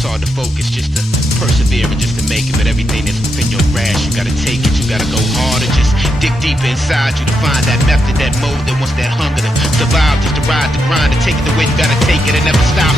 it's hard to focus, just to persevere and just to make it. But everything that's within your grasp, you gotta take it, you gotta go harder, just dig deeper inside you to find that method, that mode that wants that hunger to survive, just to ride the grind, to take it the way you gotta take it and never stop.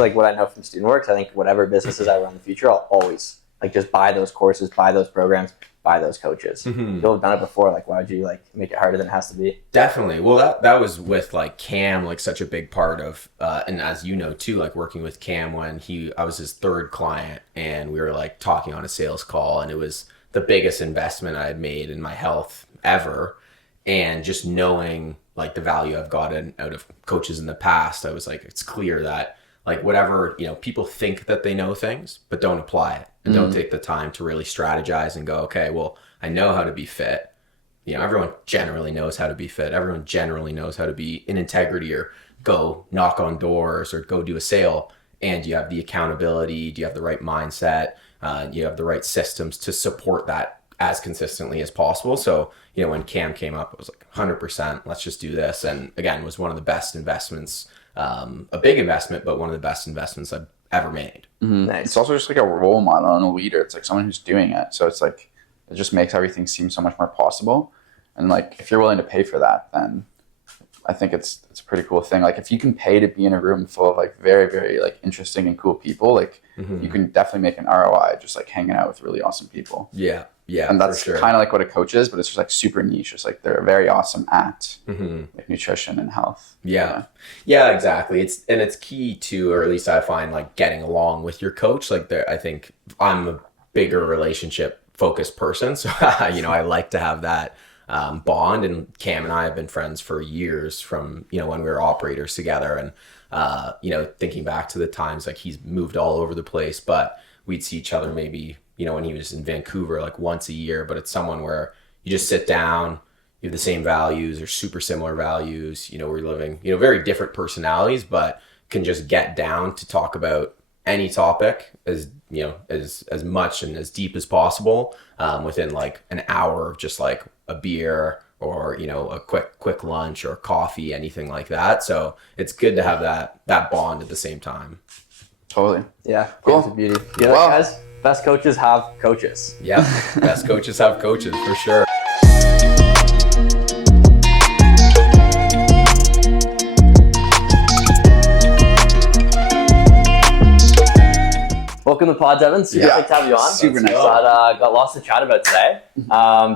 Like what I know from StudentWorks, I think whatever businesses I run in the future, I'll always like just buy those courses, buy those programs, buy those coaches. Mm-hmm. You'll have done it before. Like, why would you like make it harder than it has to be? Definitely. Well, that was with like Cam, like such a big part of, and as you know too, like working with Cam when I was his third client and we were like talking on a sales call, and it was the biggest investment I had made in my health ever. And just knowing like the value I've gotten out of coaches in the past, I was like, it's clear that like whatever, people think that they know things, but don't apply it and don't take the time to really strategize and go, okay, well, I know how to be fit. Everyone generally knows how to be fit. Everyone generally knows how to be in integrity or go knock on doors or go do a sale. And you have the accountability. Do you have the right mindset? You have the right systems to support that as consistently as possible. So, when Cam came up, it was like 100%, let's just do this. And again, it was one of the best investments, a big investment, but one of the best investments I've ever made. Mm-hmm. Nice. It's also just like a role model and a leader. It's like someone who's doing it. So it's like, it just makes everything seem so much more possible. And like, if you're willing to pay for that, then I think it's a pretty cool thing. Like if you can pay to be in a room full of like very, very like interesting and cool people, like you can definitely make an ROI just like hanging out with really awesome people. Yeah. Yeah. And that's kind of like what a coach is, but it's just like super niche. It's like they're very awesome at like nutrition and health. Yeah. Yeah, exactly. It's key to, or at least I find, like getting along with your coach. Like I think I'm a bigger relationship focused person. So, I like to have that bond, and Cam and I have been friends for years from, when we were operators together, and, thinking back to the times, like he's moved all over the place, but we'd see each other maybe, when he was in Vancouver, like once a year. But it's someone where you just sit down, you have the same values or super similar values, we're living, very different personalities, but can just get down to talk about any topic as much and as deep as possible within like an hour of just like a beer or, a quick lunch or coffee, anything like that. So it's good to have that bond at the same time. Totally. Yeah. Cool. It's a beauty. Well, guys, best coaches have coaches. Yeah. Best coaches have coaches for sure. Welcome to the pod, Devon. Super nice to have you on. Super nice. Got lots to chat about today.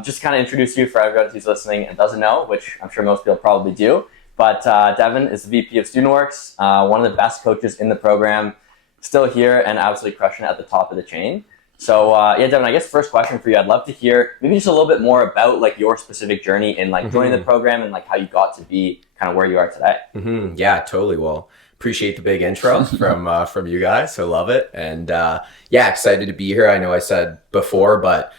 Just kind of introduce you for everyone who's listening and doesn't know, which I'm sure most people probably do. But Devon is the VP of StudentWorks, one of the best coaches in the program, still here and absolutely crushing it at the top of the chain. So Devon, I guess first question for you, I'd love to hear maybe just a little bit more about like your specific journey in like joining the program and like how you got to be kind of where you are today. Mm-hmm. Yeah, totally. Well, appreciate the big intro from you guys. So love it. And excited to be here. I know I said before, but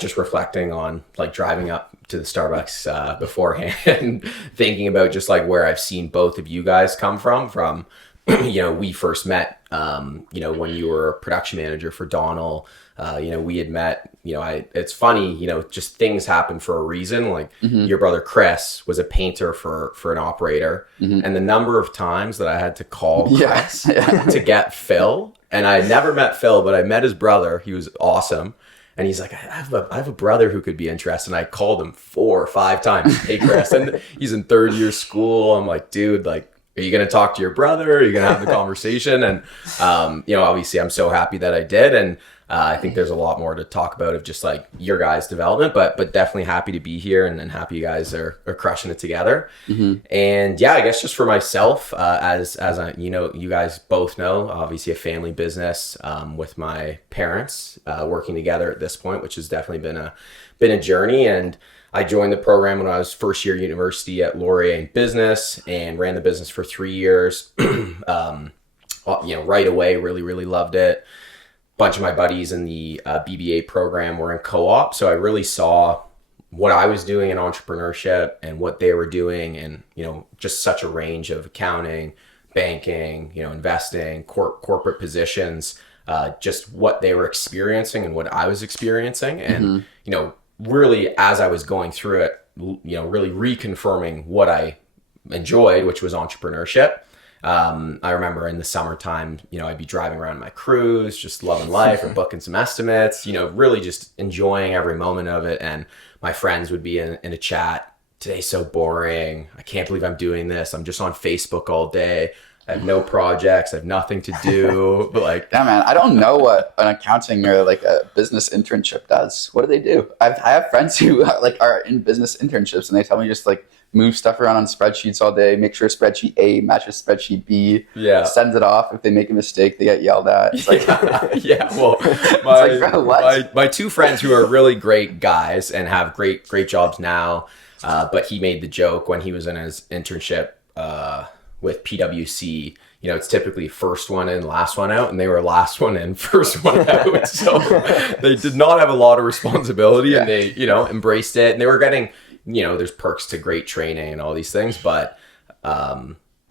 just reflecting on like driving up to the Starbucks beforehand and thinking about just like where I've seen both of you guys come from, we first met, when you were a production manager for Donald, we had met, it's funny, just things happen for a reason. Like your brother Chris was a painter for an operator, and the number of times that I had to call Chris to get Phil, and I had never met Phil, but I met his brother. He was awesome. And he's like, I have a brother who could be interested. And I called him 4 or 5 times. Hey, Chris. And he's in 3rd year school. I'm like, dude, like, are you going to talk to your brother? Are you going to have the conversation? And, obviously I'm so happy that I did. And I think there's a lot more to talk about of just like your guys' development, but definitely happy to be here and happy you guys are crushing it together. And I guess just for myself, as I, you guys both know, obviously a family business with my parents working together at this point, which has definitely been a journey. And I joined the program when I was first year university at Laurier in business and ran the business for 3 years. Right away, really, really loved it. Bunch of my buddies in the BBA program were in co-op. So I really saw what I was doing in entrepreneurship and what they were doing, and, just such a range of accounting, banking, investing, corporate positions, just what they were experiencing and what I was experiencing. And, really as I was going through it, really reconfirming what I enjoyed, which was entrepreneurship. I remember in the summertime, I'd be driving around my cruise, just loving life or booking some estimates, really just enjoying every moment of it. And my friends would be in a chat, today's so boring. I can't believe I'm doing this. I'm just on Facebook all day. I have no projects. I have nothing to do. But like, yeah, man, I don't know what an accounting or like a business internship does. What do they do? I have friends who are in business internships, and they tell me just like move stuff around on spreadsheets all day, make sure spreadsheet A matches spreadsheet B, sends it off. If they make a mistake, they get yelled at. It's like, well, my two friends who are really great guys and have great jobs now, but he made the joke when he was in his internship with PwC, it's typically first one in, last one out, and they were last one in, first one out. So they did not have a lot of responsibility, and they, embraced it, and they were getting, there's perks to great training and all these things, but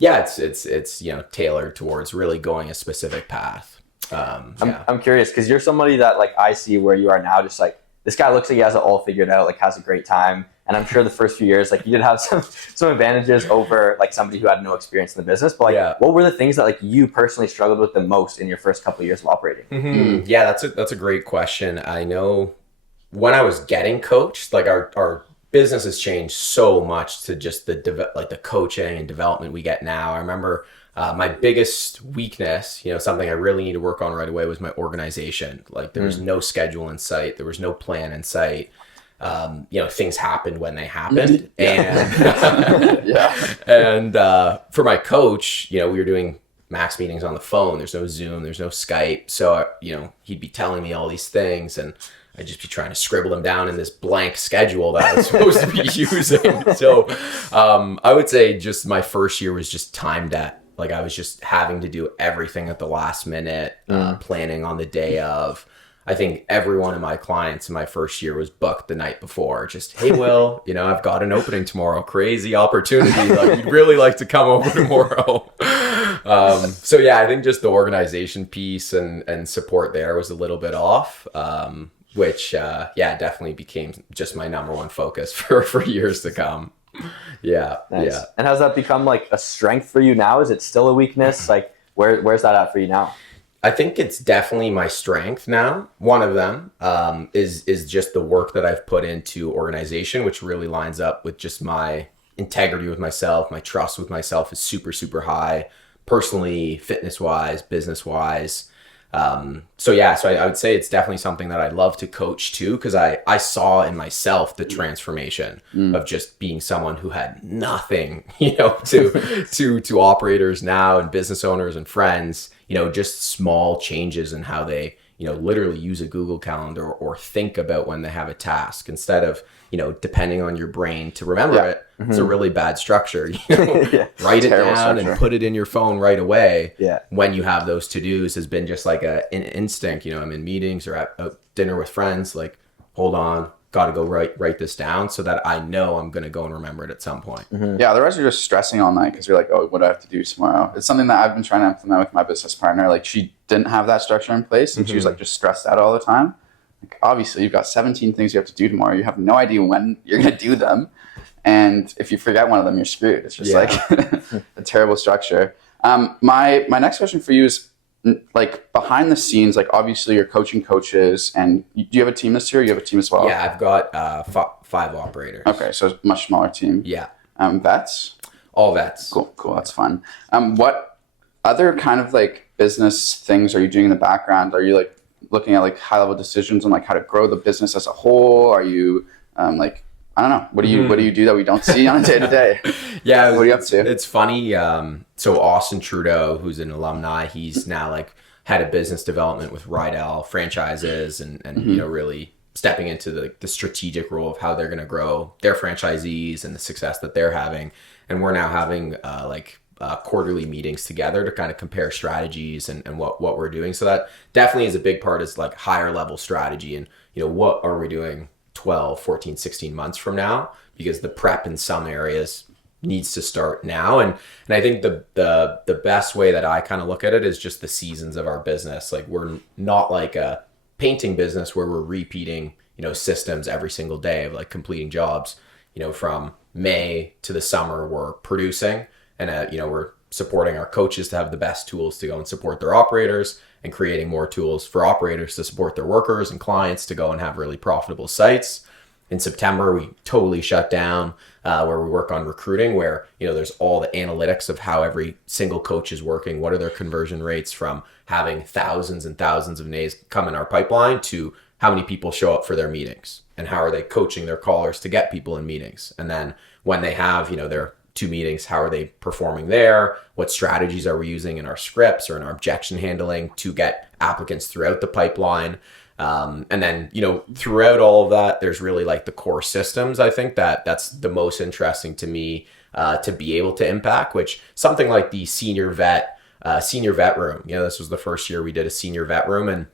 it's tailored towards really going a specific path. I'm curious because you're somebody that like I see where you are now, just like this guy looks like he has it all figured out, like has a great time. And I'm sure the first few years, like you did have some advantages over like somebody who had no experience in the business. But like, what were the things that like you personally struggled with the most in your first couple of years of operating? Mm-hmm. Yeah, that's a great question. I know when I was getting coached, like our business has changed so much to just the coaching and development we get now. I remember my biggest weakness, something I really need to work on right away was my organization. Like there was no schedule in sight. There was no plan in sight. Things happened when they happened. And and for my coach, we were doing max meetings on the phone. There's no Zoom, there's no Skype. So, he'd be telling me all these things and I'd just be trying to scribble them down in this blank schedule that I was supposed to be using. So I would say just my first year was just time debt. Like I was just having to do everything at the last minute, planning on the day of. I think every one of my clients in my first year was booked the night before. Just, hey, Will, I've got an opening tomorrow. Crazy opportunity. Like, you'd really like to come over tomorrow. So yeah, I think just the organization piece and support there was a little bit off, which definitely became just my number one focus for years to come. Yeah. Nice. Yeah. And has that become like a strength for you now? Is it still a weakness? Like where's that at for you now? I think it's definitely my strength now. One of them is just the work that I've put into organization, which really lines up with just my integrity with myself. My trust with myself is super, super high, personally, fitness-wise, business-wise. So I would say it's definitely something that I love to coach too, because I saw in myself the transformation of just being someone who had nothing, to operators now and business owners and friends, just small changes in how they, literally use a Google Calendar or think about when they have a task instead of, depending on your brain to remember it. It's a really bad structure. Write it down and put it in your phone right away. When you have those to-dos has been just like an instinct. I'm in meetings or at dinner with friends, like, hold on, got to go write this down so that I know I'm going to go and remember it at some point. Yeah, otherwise you're just stressing all night because you're like, oh, what do I have to do tomorrow? It's something that I've been trying to implement with my business partner. Like she didn't have that structure in place and she was like just stressed out all the time. Like, obviously, you've got 17 things you have to do tomorrow. You have no idea when you're going to do them. And if you forget one of them, you're screwed. It's just like a terrible structure. My next question for you is, like, behind the scenes, like, obviously you're coaching coaches. And do you have a team this year? Or you have a team as well? Yeah, I've got 5 operators. Okay, so it's a much smaller team. Yeah. Vets? All vets. Cool. That's fun. What other kind of, like, business things are you doing in the background? Are you, like, looking at like high level decisions on like how to grow the business as a whole? Are you like, I don't know, what do you do that we don't see on a day to day? Yeah, what are you up to? It's funny. So Austin Trudeau, who's an alumni, he's now like head of business development with Rydell franchises and really stepping into the strategic role of how they're going to grow their franchisees and the success that they're having. And we're now having quarterly meetings together to kind of compare strategies and what we're doing. So that definitely is a big part, is like higher level strategy and, what are we doing 12, 14, 16 months from now? Because the prep in some areas needs to start now. And I think the best way that I kind of look at it is just the seasons of our business. Like we're not like a painting business where we're repeating, systems every single day of like completing jobs, from May to the summer we're producing. And, we're supporting our coaches to have the best tools to go and support their operators, and creating more tools for operators to support their workers and clients to go and have really profitable sites. In September, we totally shut down where we work on recruiting, where, you know, there's all the analytics of how every single coach is working. What are their conversion rates from having thousands and thousands of nays come in our pipeline to how many people show up for their meetings, and how are they coaching their callers to get people in meetings. And then when they have, you know, their 2 meetings, how are they performing there? What strategies are we using in our scripts or in our objection handling to get applicants throughout the pipeline? And then, you know, throughout all of that, there's really like the core systems. I think that's the most interesting to me to be able to impact, which something like the senior vet room. You know, this was the first year we did a senior vet room, and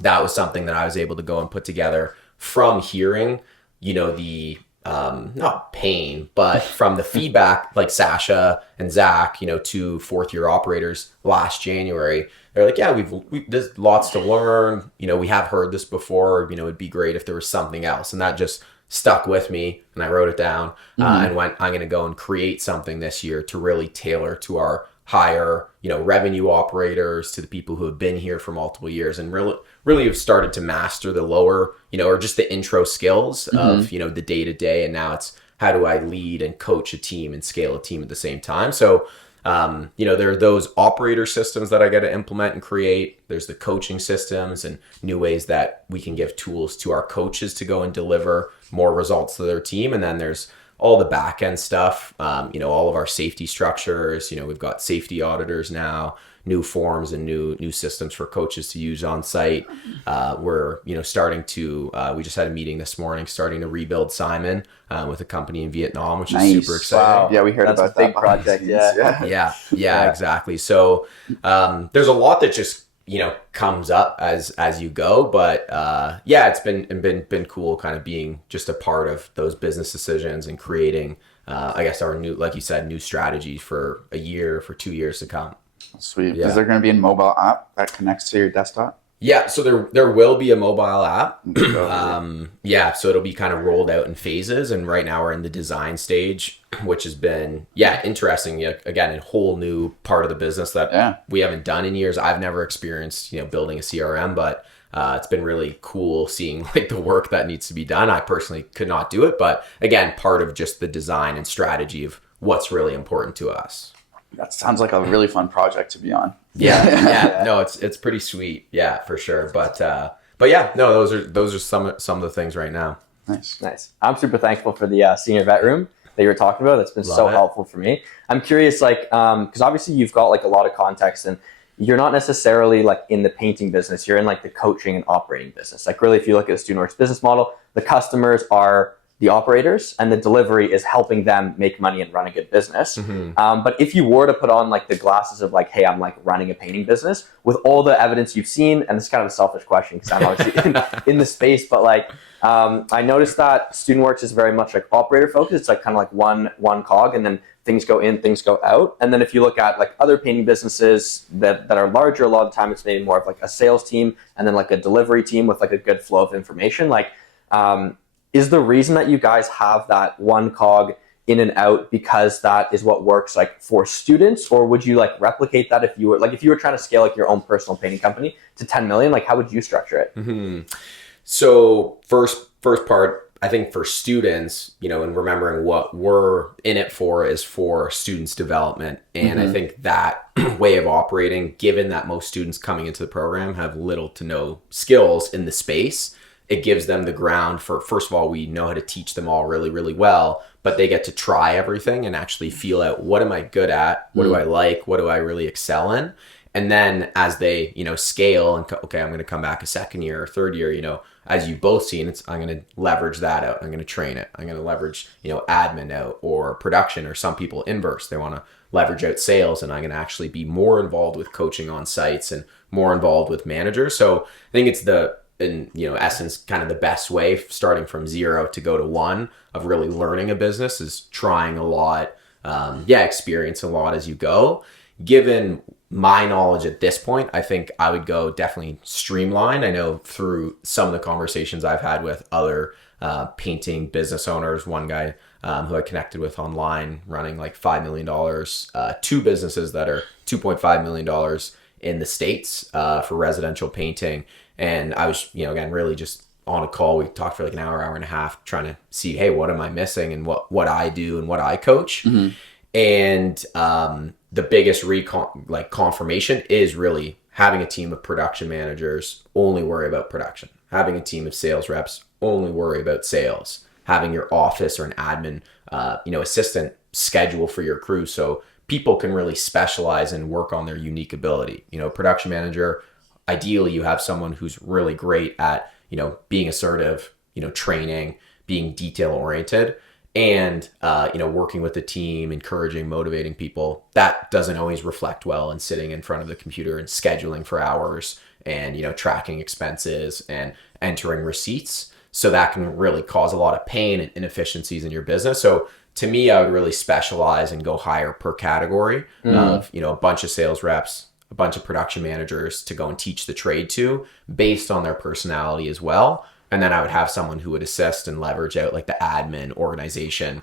that was something that I was able to go and put together from hearing, you know, the not pain, but from the feedback, like Sasha and Zach, you know, 2 4th-year operators last January. They're like, yeah, there's lots to learn. You know, we have heard this before. You know, it'd be great if there was something else. And that just stuck with me, and I wrote it down and went, I'm going to go and create something this year to really tailor to our higher, you know, revenue operators, to the people who have been here for multiple years and really have started to master the lower, you know, or just the intro skills of, you know, the day to day. And now it's, how do I lead and coach a team and scale a team at the same time? So, you know, there are those operator systems that I got to implement and create. There's the coaching systems and new ways that we can give tools to our coaches to go and deliver more results to their team. And then there's all the back end stuff, you know, all of our safety structures. You know, we've got safety auditors now, new forms and new systems for coaches to use on site. We're, you know, starting to, we just had a meeting this morning, starting to rebuild Simon with a company in Vietnam, which is super exciting. Wow. Yeah, we heard That's about a big that project. Yeah. Exactly. So there's a lot that just, you know, comes up as you go, but yeah, it's been cool kind of being just a part of those business decisions and creating I guess our new, like you said, new strategy for a year, for 2 years to come. Sweet. Yeah. Is there going to be a mobile app that connects to your desktop? Yeah, so there will be a mobile app. Okay. Yeah, so it'll be kind of rolled out in phases, and right now we're in the design stage, which has been, interesting. Yeah, again, a whole new part of the business that we haven't done in years. I've never experienced, you know, building a CRM, but it's been really cool seeing like the work that needs to be done. I personally could not do it, but again, part of just the design and strategy of what's really important to us. That sounds like a really fun project to be on. Yeah. No, it's pretty sweet. Yeah, for sure. But yeah, no, those are some of the things right now. Nice. I'm super thankful for the senior vet room that you were talking about. That's been so helpful for me. I'm curious, like, because obviously you've got like a lot of context, and you're not necessarily like in the painting business. You're in like the coaching and operating business. Like really, if you look at the StudentWorks business model, the customers are the operators, and the delivery is helping them make money and run a good business. But if you were to put on like the glasses of like, hey, I'm like running a painting business with all the evidence you've seen, and this is kind of a selfish question because I'm obviously in the space, but like I noticed that StudentWorks is very much like operator focused. It's like kind of like one cog, and then things go in, things go out. And then if you look at like other painting businesses that are larger, a lot of the time it's maybe more of like a sales team and then like a delivery team with like a good flow of information. Like, is the reason that you guys have that one cog in and out because that is what works like for students, or would you like replicate that if you were trying to scale like your own personal painting company to 10 million, like how would you structure it? So first part, I think for students, you know, and remembering what we're in it for is for students' development. And I think that way of operating, given that most students coming into the program have little to no skills in the space, it gives them the ground for, first of all, we know how to teach them all really, really well, but they get to try everything and actually feel out, what am I good at? What do I like? What do I really excel in? And then as they, you know, scale and okay, I'm going to come back a second year or third year, you know, as you've both seen, I'm going to leverage that out. I'm going to train it. I'm going to leverage, you know, admin out or production, or some people inverse. They want to leverage out sales, and I'm going to actually be more involved with coaching on sites and more involved with managers. So I think it's in, you know, essence, kind of the best way starting from 0 to go to 1 of really learning a business is trying a lot, experience a lot as you go. Given my knowledge at this point, I think I would go definitely streamline. I know through some of the conversations I've had with other painting business owners. One guy who I connected with online running like $5 million, two businesses that are $2.5 million in the States for residential painting. And I was, again, really just on a call. We talked for like an hour and a half trying to see, hey, what am I missing and what I do and what I coach. And the biggest confirmation is really having a team of production managers only worry about production, having a team of sales reps only worry about sales, having your office or an admin, assistant schedule for your crew. So people can really specialize and work on their unique ability. Production manager, ideally you have someone who's really great at, being assertive, training, being detail oriented, and, working with the team, encouraging, motivating people. That doesn't always reflect well in sitting in front of the computer and scheduling for hours and, tracking expenses and entering receipts. So that can really cause a lot of pain and inefficiencies in your business. So to me, I would really specialize and go higher per category of, a bunch of sales reps, a bunch of production managers to go and teach the trade to based on their personality as well. And then I would have someone who would assist and leverage out like the admin organization,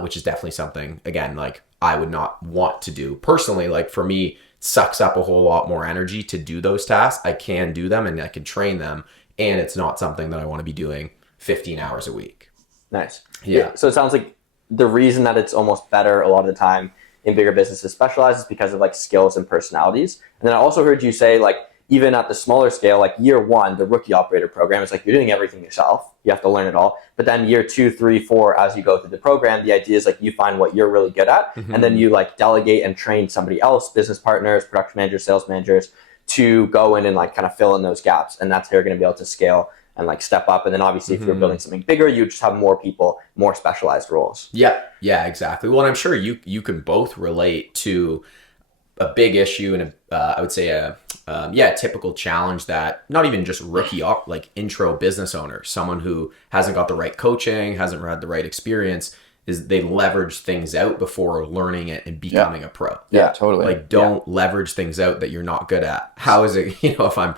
which is definitely something, again, like I would not want to do personally. Like for me, it sucks up a whole lot more energy to do those tasks. I can do them and I can train them. And it's not something that I want to be doing 15 hours a week. Nice. Yeah. So it sounds like the reason that it's almost better a lot of the time in bigger businesses specialized is because of like skills and personalities. And then I also heard you say like, even at the smaller scale, like year one, the rookie operator program is like you're doing everything yourself. You have to learn it all. But then year 2, 3, 4, as you go through the program, the idea is like you find what you're really good at, and then you like delegate and train somebody else, business partners, production managers, sales managers, to go in and like kind of fill in those gaps. And that's how you're going to be able to scale and like step up. And then obviously if you're building something bigger, you just have more people, more specialized roles. Yeah, exactly. Well, and I'm sure you can both relate to a big issue and I would say a typical challenge that not even just rookie like intro business owners, someone who hasn't got the right coaching, hasn't had the right experience, is they leverage things out before learning it and becoming a pro. Yeah, totally. Like don't leverage things out that you're not good at. How is it, if I'm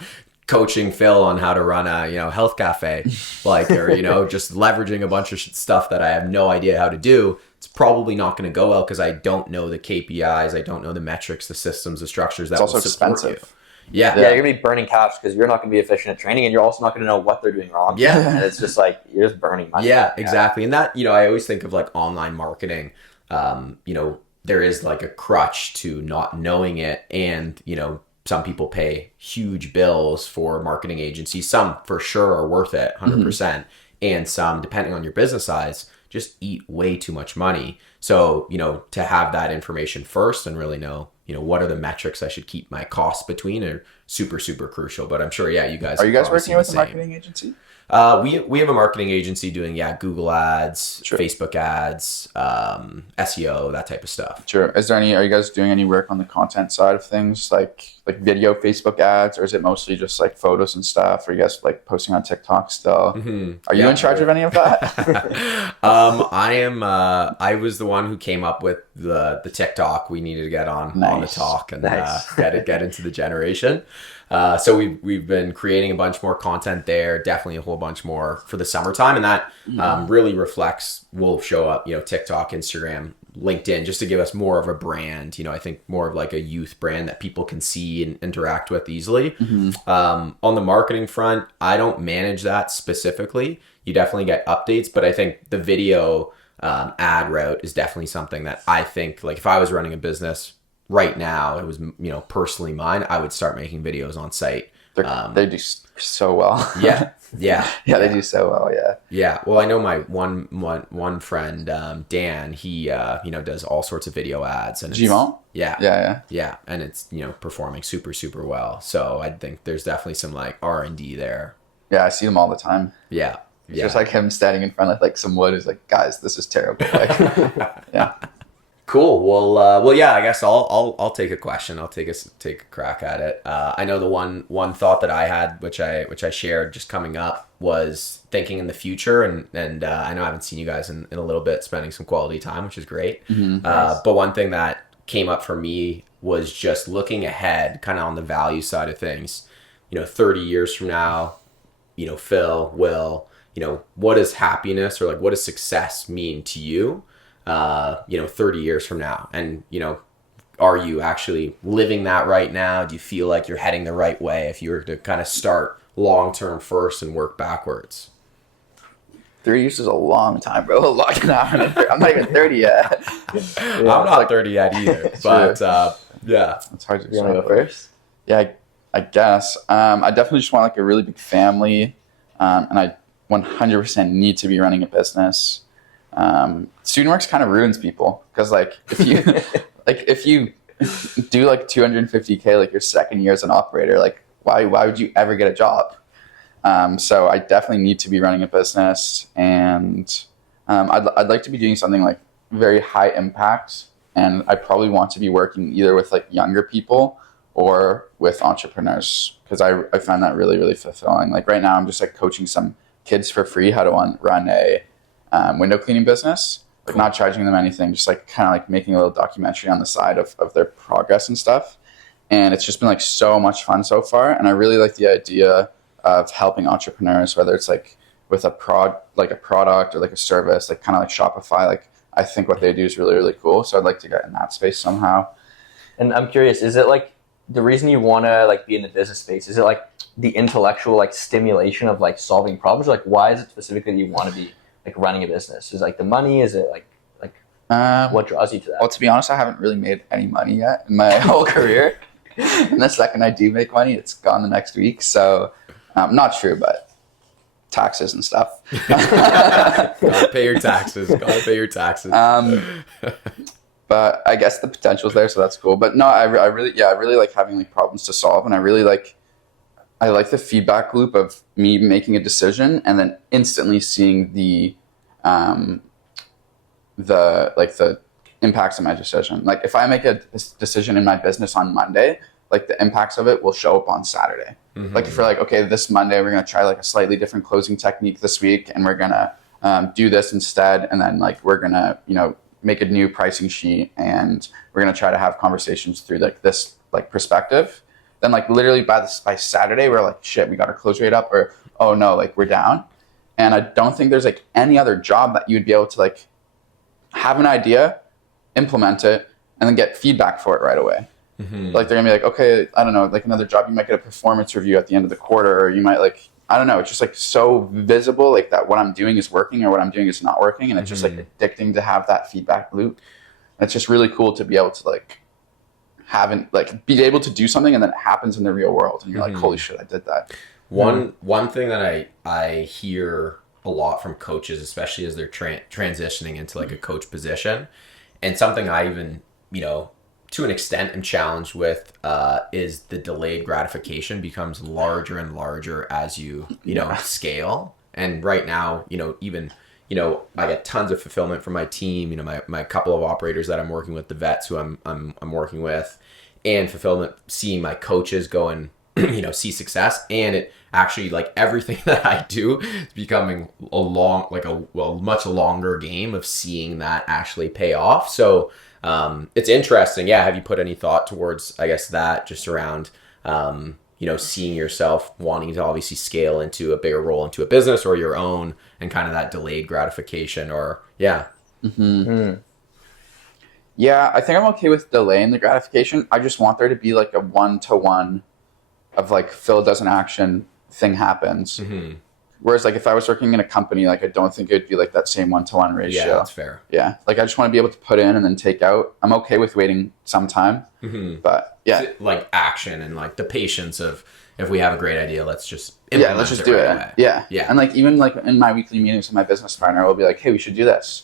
coaching Phil on how to run a, health cafe, like, or, just leveraging a bunch of stuff that I have no idea how to do, it's probably not going to go well because I don't know the KPIs. I don't know the metrics, the systems, the structures that it's also will support expensive. You. Yeah. You're going to be burning cash because you're not going to be efficient at training and you're also not going to know what they're doing wrong. Yeah. And it's just like, you're just burning money. Yeah, exactly. And that, I always think of like online marketing, there is like a crutch to not knowing it. And, some people pay huge bills for marketing agencies. Some for sure are worth it 100%. And some, depending on your business size, just eat way too much money. So, to have that information first and really know, what are the metrics I should keep my costs between are super, super crucial. But I'm sure, you guys are you guys obviously working with the a same. marketing agency? We have a marketing agency doing Google ads, Sure. Facebook ads, SEO, that type of stuff. Sure. Are you guys doing any work on the content side of things, like video Facebook ads, or is it mostly just like photos and stuff? Are you guys like posting on TikTok still? Are you in charge of any of that? I was the one who came up with the TikTok. We needed to get on the talk and get into the generation. So we've been creating a bunch more content there, definitely a whole bunch more for the summertime. And that really will show up, TikTok, Instagram, LinkedIn, just to give us more of a brand, I think more of like a youth brand that people can see and interact with easily. On the marketing front, I don't manage that specifically. You definitely get updates, but I think the video ad route is definitely something that I think, like if I was running a business right now, it was, personally mine, I would start making videos on site. They do so well. Yeah. They do so well. Yeah. Well, I know my one friend, Dan, he, does all sorts of video ads and Gmont? Yeah. And it's, performing super, super well. So I think there's definitely some like R&D there. Yeah. I see them all the time. Yeah. It's just like him standing in front of like some wood is like, guys, this is terrible. Like, yeah. Cool. Well, yeah. I guess I'll take a question. I'll take a crack at it. I know the one thought that I had, which I shared just coming up, was thinking in the future, and I know I haven't seen you guys in a little bit, spending some quality time, which is great. Nice. But one thing that came up for me was just looking ahead, kind of on the value side of things. 30 years from now, Phil, Will, what does happiness or like what does success mean to you, 30 years from now? And, are you actually living that right now? Do you feel like you're heading the right way if you were to kind of start long-term first and work backwards? 3 years is a long time, bro. A lot can happen. I'm not even 30 yet. I'm not 30 yet either, but yeah. It's hard to You want to go first? Yeah, I guess. I definitely just want like a really big family, and I 100% need to be running a business. Student works kind of ruins people because like if you do like 250K like your second year as an operator, like why would you ever get a job? So I definitely need to be running a business, and I'd like to be doing something like very high impact, and I probably want to be working either with like younger people or with entrepreneurs because I find that really, really fulfilling. Like right now I'm just like coaching some kids for free how to run a window cleaning business, like not charging them anything, just like kind of like making a little documentary on the side of their progress and stuff. And it's just been like so much fun so far, and I really like the idea of helping entrepreneurs, whether it's like with a product or like a service, like kind of like Shopify. Like I think what they do is really, really cool. So I'd like to get in that space somehow. And I'm curious, is it like the reason you want to like be in the business space? Is it like the intellectual like stimulation of like solving problems? Or, like why is it specifically you want to be like running a business? Is it like the money? Is it like what draws you to that? Well, to be honest, I haven't really made any money yet in my whole career. And the second I do make money, it's gone the next week. So not true, but taxes and stuff. Gotta pay your taxes. But I guess the potential's there, so that's cool. But no, I really like having like problems to solve, and I like the feedback loop of me making a decision and then instantly seeing the impacts of my decision. Like if I make a decision in my business on Monday, like the impacts of it will show up on Saturday. Mm-hmm. Like if we're like, okay, this Monday we're gonna try like a slightly different closing technique this week, and we're gonna do this instead, and then like we're gonna make a new pricing sheet, and we're gonna try to have conversations through like this like perspective. Then like literally by Saturday we're like, shit, we got our close rate up, or oh no, like we're down. And I don't think there's like any other job that you'd be able to like have an idea, implement it, and then get feedback for it right away. Mm-hmm. Like they're gonna be like, okay, I don't know, like another job, you might get a performance review at the end of the quarter, or you might like, I don't know, it's just like so visible, like that what I'm doing is working or what I'm doing is not working, and it's just like addicting to have that feedback loop. And it's just really cool to be able to like be able to do something and then it happens in the real world, and you're like, holy shit, I did that. One thing that I hear a lot from coaches, especially as they're transitioning into like a coach position, and something I even to an extent am challenged with is the delayed gratification becomes larger and larger as you scale. And right now, even I get tons of fulfillment from my team, my couple of operators that I'm working with, the vets who I'm working with, and fulfillment seeing my coaches go and see success. And it actually, like, everything that I do is becoming a much longer game of seeing that actually pay off. So it's interesting. Yeah. Have you put any thought towards, I guess, that just around, seeing yourself wanting to obviously scale into a bigger role into a business or your own, and kind of that delayed gratification, or yeah. Mm-hmm. Mm. Yeah, I think I'm okay with delaying the gratification. I just want there to be like a 1-to-1 of like Phil does an action, thing happens. Mm-hmm. Whereas like if I was working in a company, like I don't think it'd be like that same 1-to-1 ratio. Yeah, that's fair. Yeah, like I just want to be able to put in and then take out. I'm okay with waiting some time, but yeah, like action and like the patience of, if we have a great idea, let's just do it. Yeah, and like even like in my weekly meetings with my business partner, we'll be like, hey, we should do this.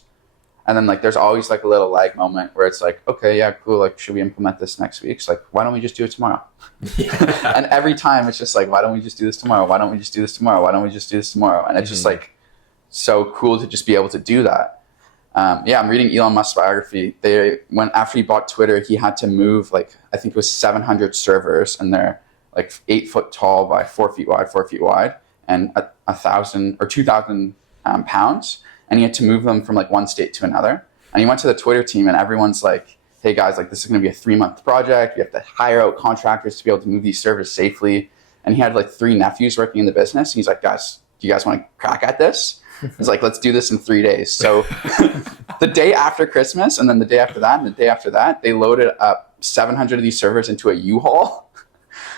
And then like there's always like a little lag moment where it's like, okay, yeah, cool, like should we implement this next week? It's like, why don't we just do it tomorrow? Yeah. And every time it's just like, why don't we just do this tomorrow? Why don't we just do this tomorrow? Why don't we just do this tomorrow? And it's just like so cool to just be able to do that. I'm reading Elon Musk's biography. After he bought Twitter, he had to move like, I think it was 700 servers, and they're like 8 foot tall by 4 feet wide, and 1,000 or 2,000 pounds. And he had to move them from like one state to another. And he went to the Twitter team, and everyone's like, hey guys, like this is going to be a 3-month project. We have to hire out contractors to be able to move these servers safely. And he had like 3 nephews working in the business. And he's like, guys, do you guys want to crack at this? It's like, let's do this in 3 days. So the day after Christmas, and then the day after that, and the day after that, they loaded up 700 of these servers into a U-Haul,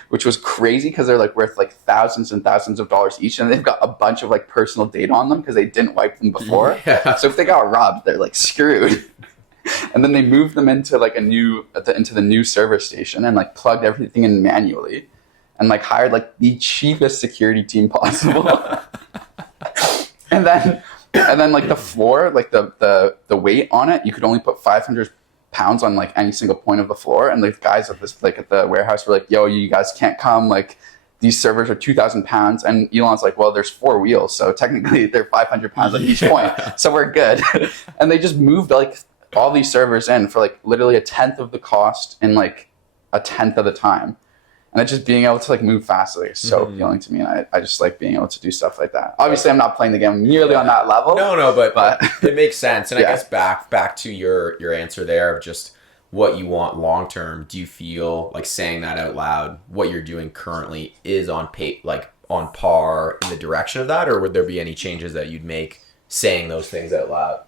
which was crazy because they're like worth like thousands and thousands of dollars each, and they've got a bunch of like personal data on them because they didn't wipe them before. Yeah. So if they got robbed, they're like screwed. And then they moved them into like into the new server station and like plugged everything in manually, and like hired like the cheapest security team possible. And then like the floor, like the weight on it, you could only put 500 pounds on like any single point of the floor. And the guys at this, like at the warehouse, were like, yo, you guys can't come. Like these servers are 2,000 pounds. And Elon's like, well, there's 4 wheels. So technically they're 500 pounds on each point. So we're good. And they just moved like all these servers in for like literally a tenth of the cost in like a tenth of the time. And it's just being able to like move fast, like, is so appealing to me. And I just like being able to do stuff like that. Obviously, I'm not playing the game nearly on that level. No, but it makes sense. And Yeah. I guess back to your answer there of just what you want long term. Do you feel like saying that out loud, what you're doing currently is on on par in the direction of that, or would there be any changes that you'd make saying those things out loud?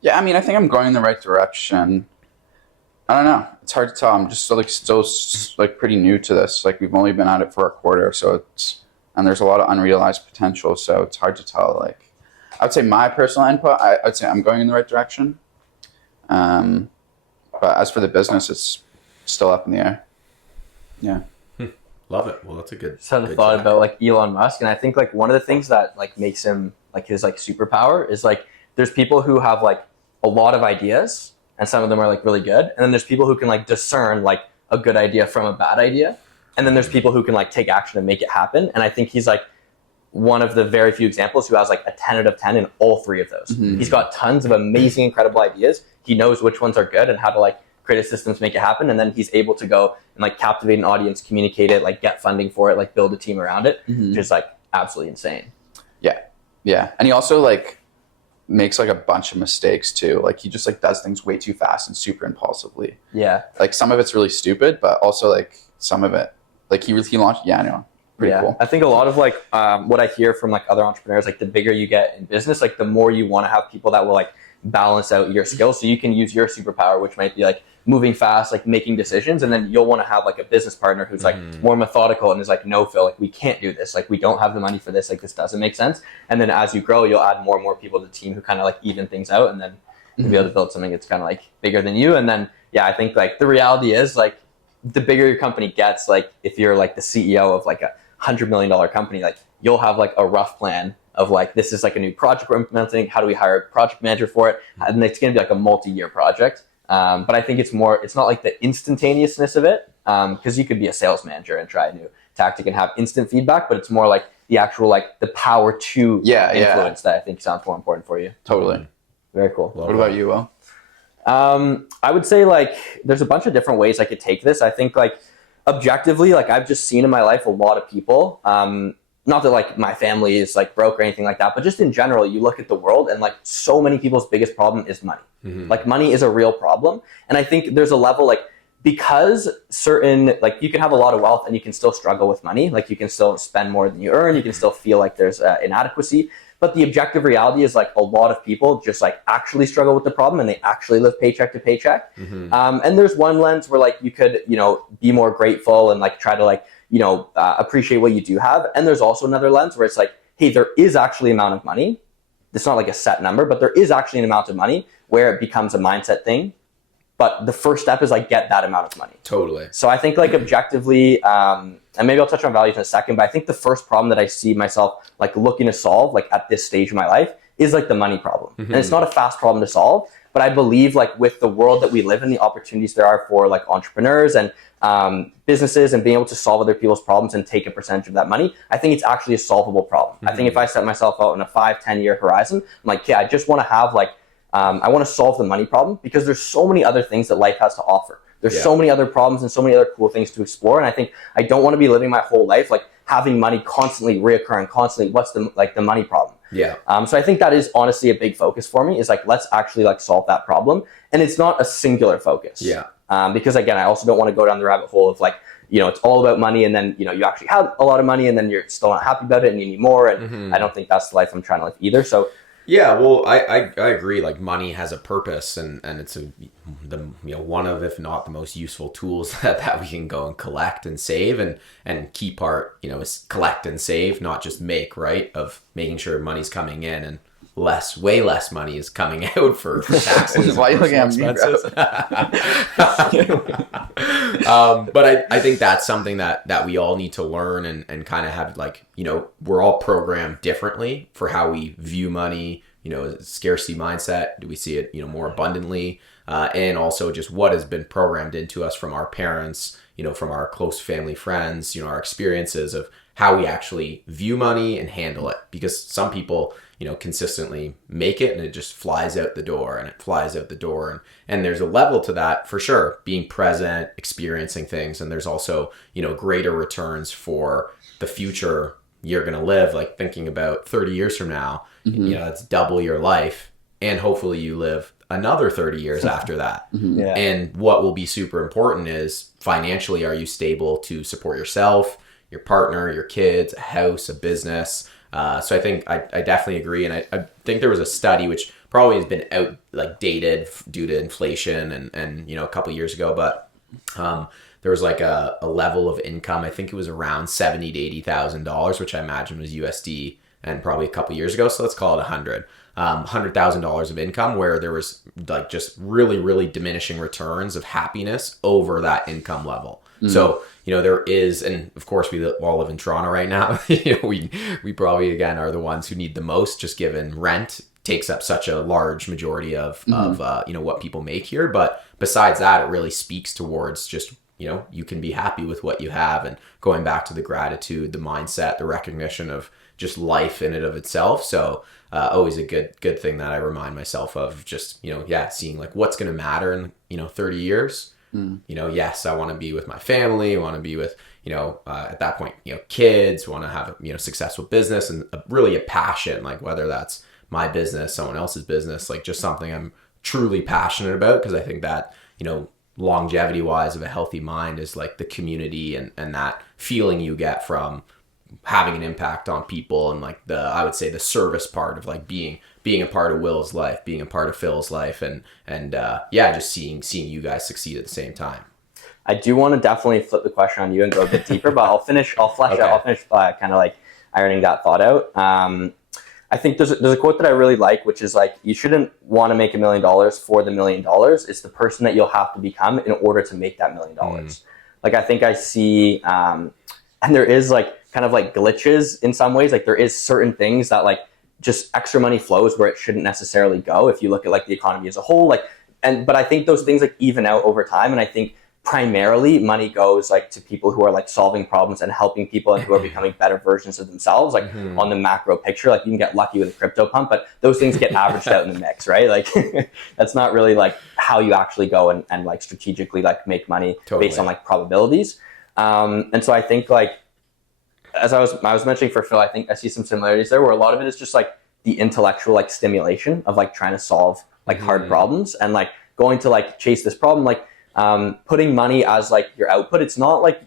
Yeah, I mean, I think I'm going in the right direction. I don't know. It's hard to tell. I'm just still pretty new to this. Like we've only been at it for a quarter, and there's a lot of unrealized potential. So it's hard to tell. Like I would say my personal input, I'd say I'm going in the right direction. But as for the business, it's still up in the air. Yeah. Love it. Well, that's a good. Just had a good thought track. about like Elon Musk, and I think like one of the things that like makes him like his like superpower is like there's people who have like a lot of ideas, and some of them are like really good, and then there's people who can like discern like a good idea from a bad idea, and then there's people who can like take action and make it happen. And I think he's like one of the very few examples who has like a 10 out of 10 in all 3 of those. Mm-hmm. He's got tons of amazing, incredible ideas. He knows which ones are good and how to like create a system to make it happen, and then he's able to go and like captivate an audience, communicate it, like get funding for it, like build a team around it, which is like absolutely insane. Yeah. And he also like makes like a bunch of mistakes too. Like he just like does things way too fast and super impulsively. Yeah. Like some of it's really stupid, but also like some of it, like he launched. Yeah, I know. Pretty cool. I think a lot of like what I hear from like other entrepreneurs, like the bigger you get in business, like the more you want to have people that will like balance out your skills, so you can use your superpower, which might be like moving fast, like making decisions, and then you'll want to have like a business partner who's like more methodical and is like, no, Phil, like we can't do this, like we don't have the money for this, like this doesn't make sense. And then as you grow, you'll add more and more people to the team who kind of like even things out, and then you'll be able to build something that's kind of like bigger than you. And then I think like the reality is like the bigger your company gets, like if you're like the CEO of like a $100 million company, like you'll have like a rough plan of like, this is like a new project we're implementing, how do we hire a project manager for it, and it's going to be like a multi-year project. But I think it's not like the instantaneousness of it, because you could be a sales manager and try a new tactic and have instant feedback, but it's more like the actual like the power to influence that I think sounds more important for you. Totally. Very cool. What about you, Will? I would say like there's a bunch of different ways I could take this. I think like objectively, like I've just seen in my life a lot of people, not that like my family is like broke or anything like that, but just in general, you look at the world and like so many people's biggest problem is money. Like money is a real problem. And I think there's a level like, because certain, like you can have a lot of wealth and you can still struggle with money. Like you can still spend more than you earn. You can still feel like there's inadequacy. But the objective reality is like a lot of people just like actually struggle with the problem and they actually live paycheck to paycheck. And there's one lens where like you could, be more grateful and like try to like, appreciate what you do have. And there's also another lens where it's like, hey, there is actually an amount of money. It's not like a set number, but there is actually an amount of money where it becomes a mindset thing. But the first step is like get that amount of money. Totally. So I think like objectively, and maybe I'll touch on values in a second, but I think the first problem that I see myself like looking to solve like at this stage of my life is like the money problem. And it's not a fast problem to solve, but I believe like with the world that we live in, the opportunities there are for like entrepreneurs and businesses and being able to solve other people's problems and take a percentage of that money, I think it's actually a solvable problem. I think if I set myself out in a 5-10 year horizon, I'm like, okay, I just want to have like, I want to solve the money problem because there's so many other things that life has to offer. There's so many other problems and so many other cool things to explore. And I think I don't want to be living my whole life like having money constantly reoccurring, constantly. What's the money problem? Yeah. So I think that is honestly a big focus for me is like, let's actually like solve that problem. And it's not a singular focus. Yeah. Because again, I also don't want to go down the rabbit hole of like, it's all about money, and then, you actually have a lot of money and then you're still not happy about it and you need more. And I don't think that's the life I'm trying to live either. So yeah, well, I agree. Like money has a purpose, and it's one of, if not the most useful tools that we can go and collect and save, and key part, is collect and save, not just make, right? Of making sure money's coming in and way less money is coming out for taxes. Why are you looking at me, but I think that's something that we all need to learn and kind of have, like, we're all programmed differently for how we view money. Scarcity mindset. Do we see it, more abundantly? And also just what has been programmed into us from our parents, from our close family friends, our experiences of how we actually view money and handle it. Because some people, consistently make it and it just flies out the door and it flies out the door. And there's a level to that for sure, being present, experiencing things. And there's also, greater returns for the future you're going to live, like thinking about 30 years from now, it's double your life. And hopefully you live another 30 years after that. Yeah. And what will be super important is financially, are you stable to support yourself, your partner, your kids, a house, a business? So I think I definitely agree. And I think there was a study which probably has been dated due to inflation and a couple of years ago, but there was like a level of income. I think it was around $70,000 to $80,000, which I imagine was USD, and probably a couple of years ago. So let's call it $100,000 of income, where there was like just really, really diminishing returns of happiness over that income level. So, there is, and of course we all live in Toronto right now. We probably, again, are the ones who need the most, just given rent takes up such a large majority of what people make here. But besides that, it really speaks towards just, you can be happy with what you have, and going back to the gratitude, the mindset, the recognition of just life in and of itself. So always a good thing that I remind myself of, just, seeing like what's going to matter in, 30 years. Yes, I want to be with my family. I want to be with, at that point, kids, want to have a, successful business, and really a passion, like whether that's my business, someone else's business, like just something I'm truly passionate about. Because I think that, longevity wise of a healthy mind is like the community and that feeling you get from having an impact on people, and like I would say the service part of like being a part of Will's life, being a part of Phil's life, and just seeing you guys succeed at the same time. I do want to definitely flip the question on you and go a bit deeper, but I'll finish by kind of like ironing that thought out. I think there's a quote that I really like, which is like, you shouldn't want to make $1 million for the $1 million. It's the person that you'll have to become in order to make that $1 million. Like, I think I see, and there is like kind of like glitches in some ways. Like, there is certain things that like just extra money flows where it shouldn't necessarily go if you look at like the economy as a whole. But I think those things like even out over time. And I think primarily money goes like to people who are like solving problems and helping people, and who are becoming better versions of themselves, like on the macro picture. Like, you can get lucky with a crypto pump, but those things get averaged out in the mix, right? Like that's not really like how you actually go and like strategically like make money based on like probabilities. And so I think like, as I was mentioning for Phil, I think I see some similarities there, where a lot of it is just like the intellectual like stimulation of like trying to solve like hard problems, and like going to like chase this problem, like putting money as like your output. It's not like,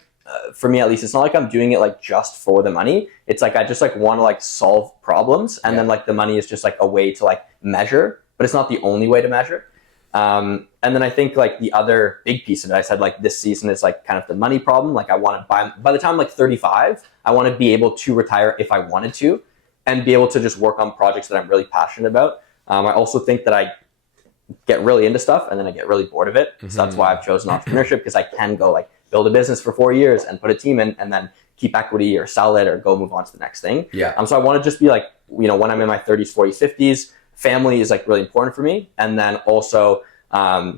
for me at least, it's not like I'm doing it like just for the money. It's like I just like want to like solve problems, and then like the money is just like a way to like measure, but it's not the only way to measure. And then I think like the other big piece of it, I said like this season is like kind of the money problem. Like, I want to by the time I'm like 35, I want to be able to retire if I wanted to, and be able to just work on projects that I'm really passionate about. I also think that I get really into stuff and then I get really bored of it. So that's why I've chosen entrepreneurship, because I can go like build a business for 4 years and put a team in, and then keep equity or sell it or go move on to the next thing. So I want to just be like, when I'm in my 30s, 40s, 50s, family is like really important for me. And then also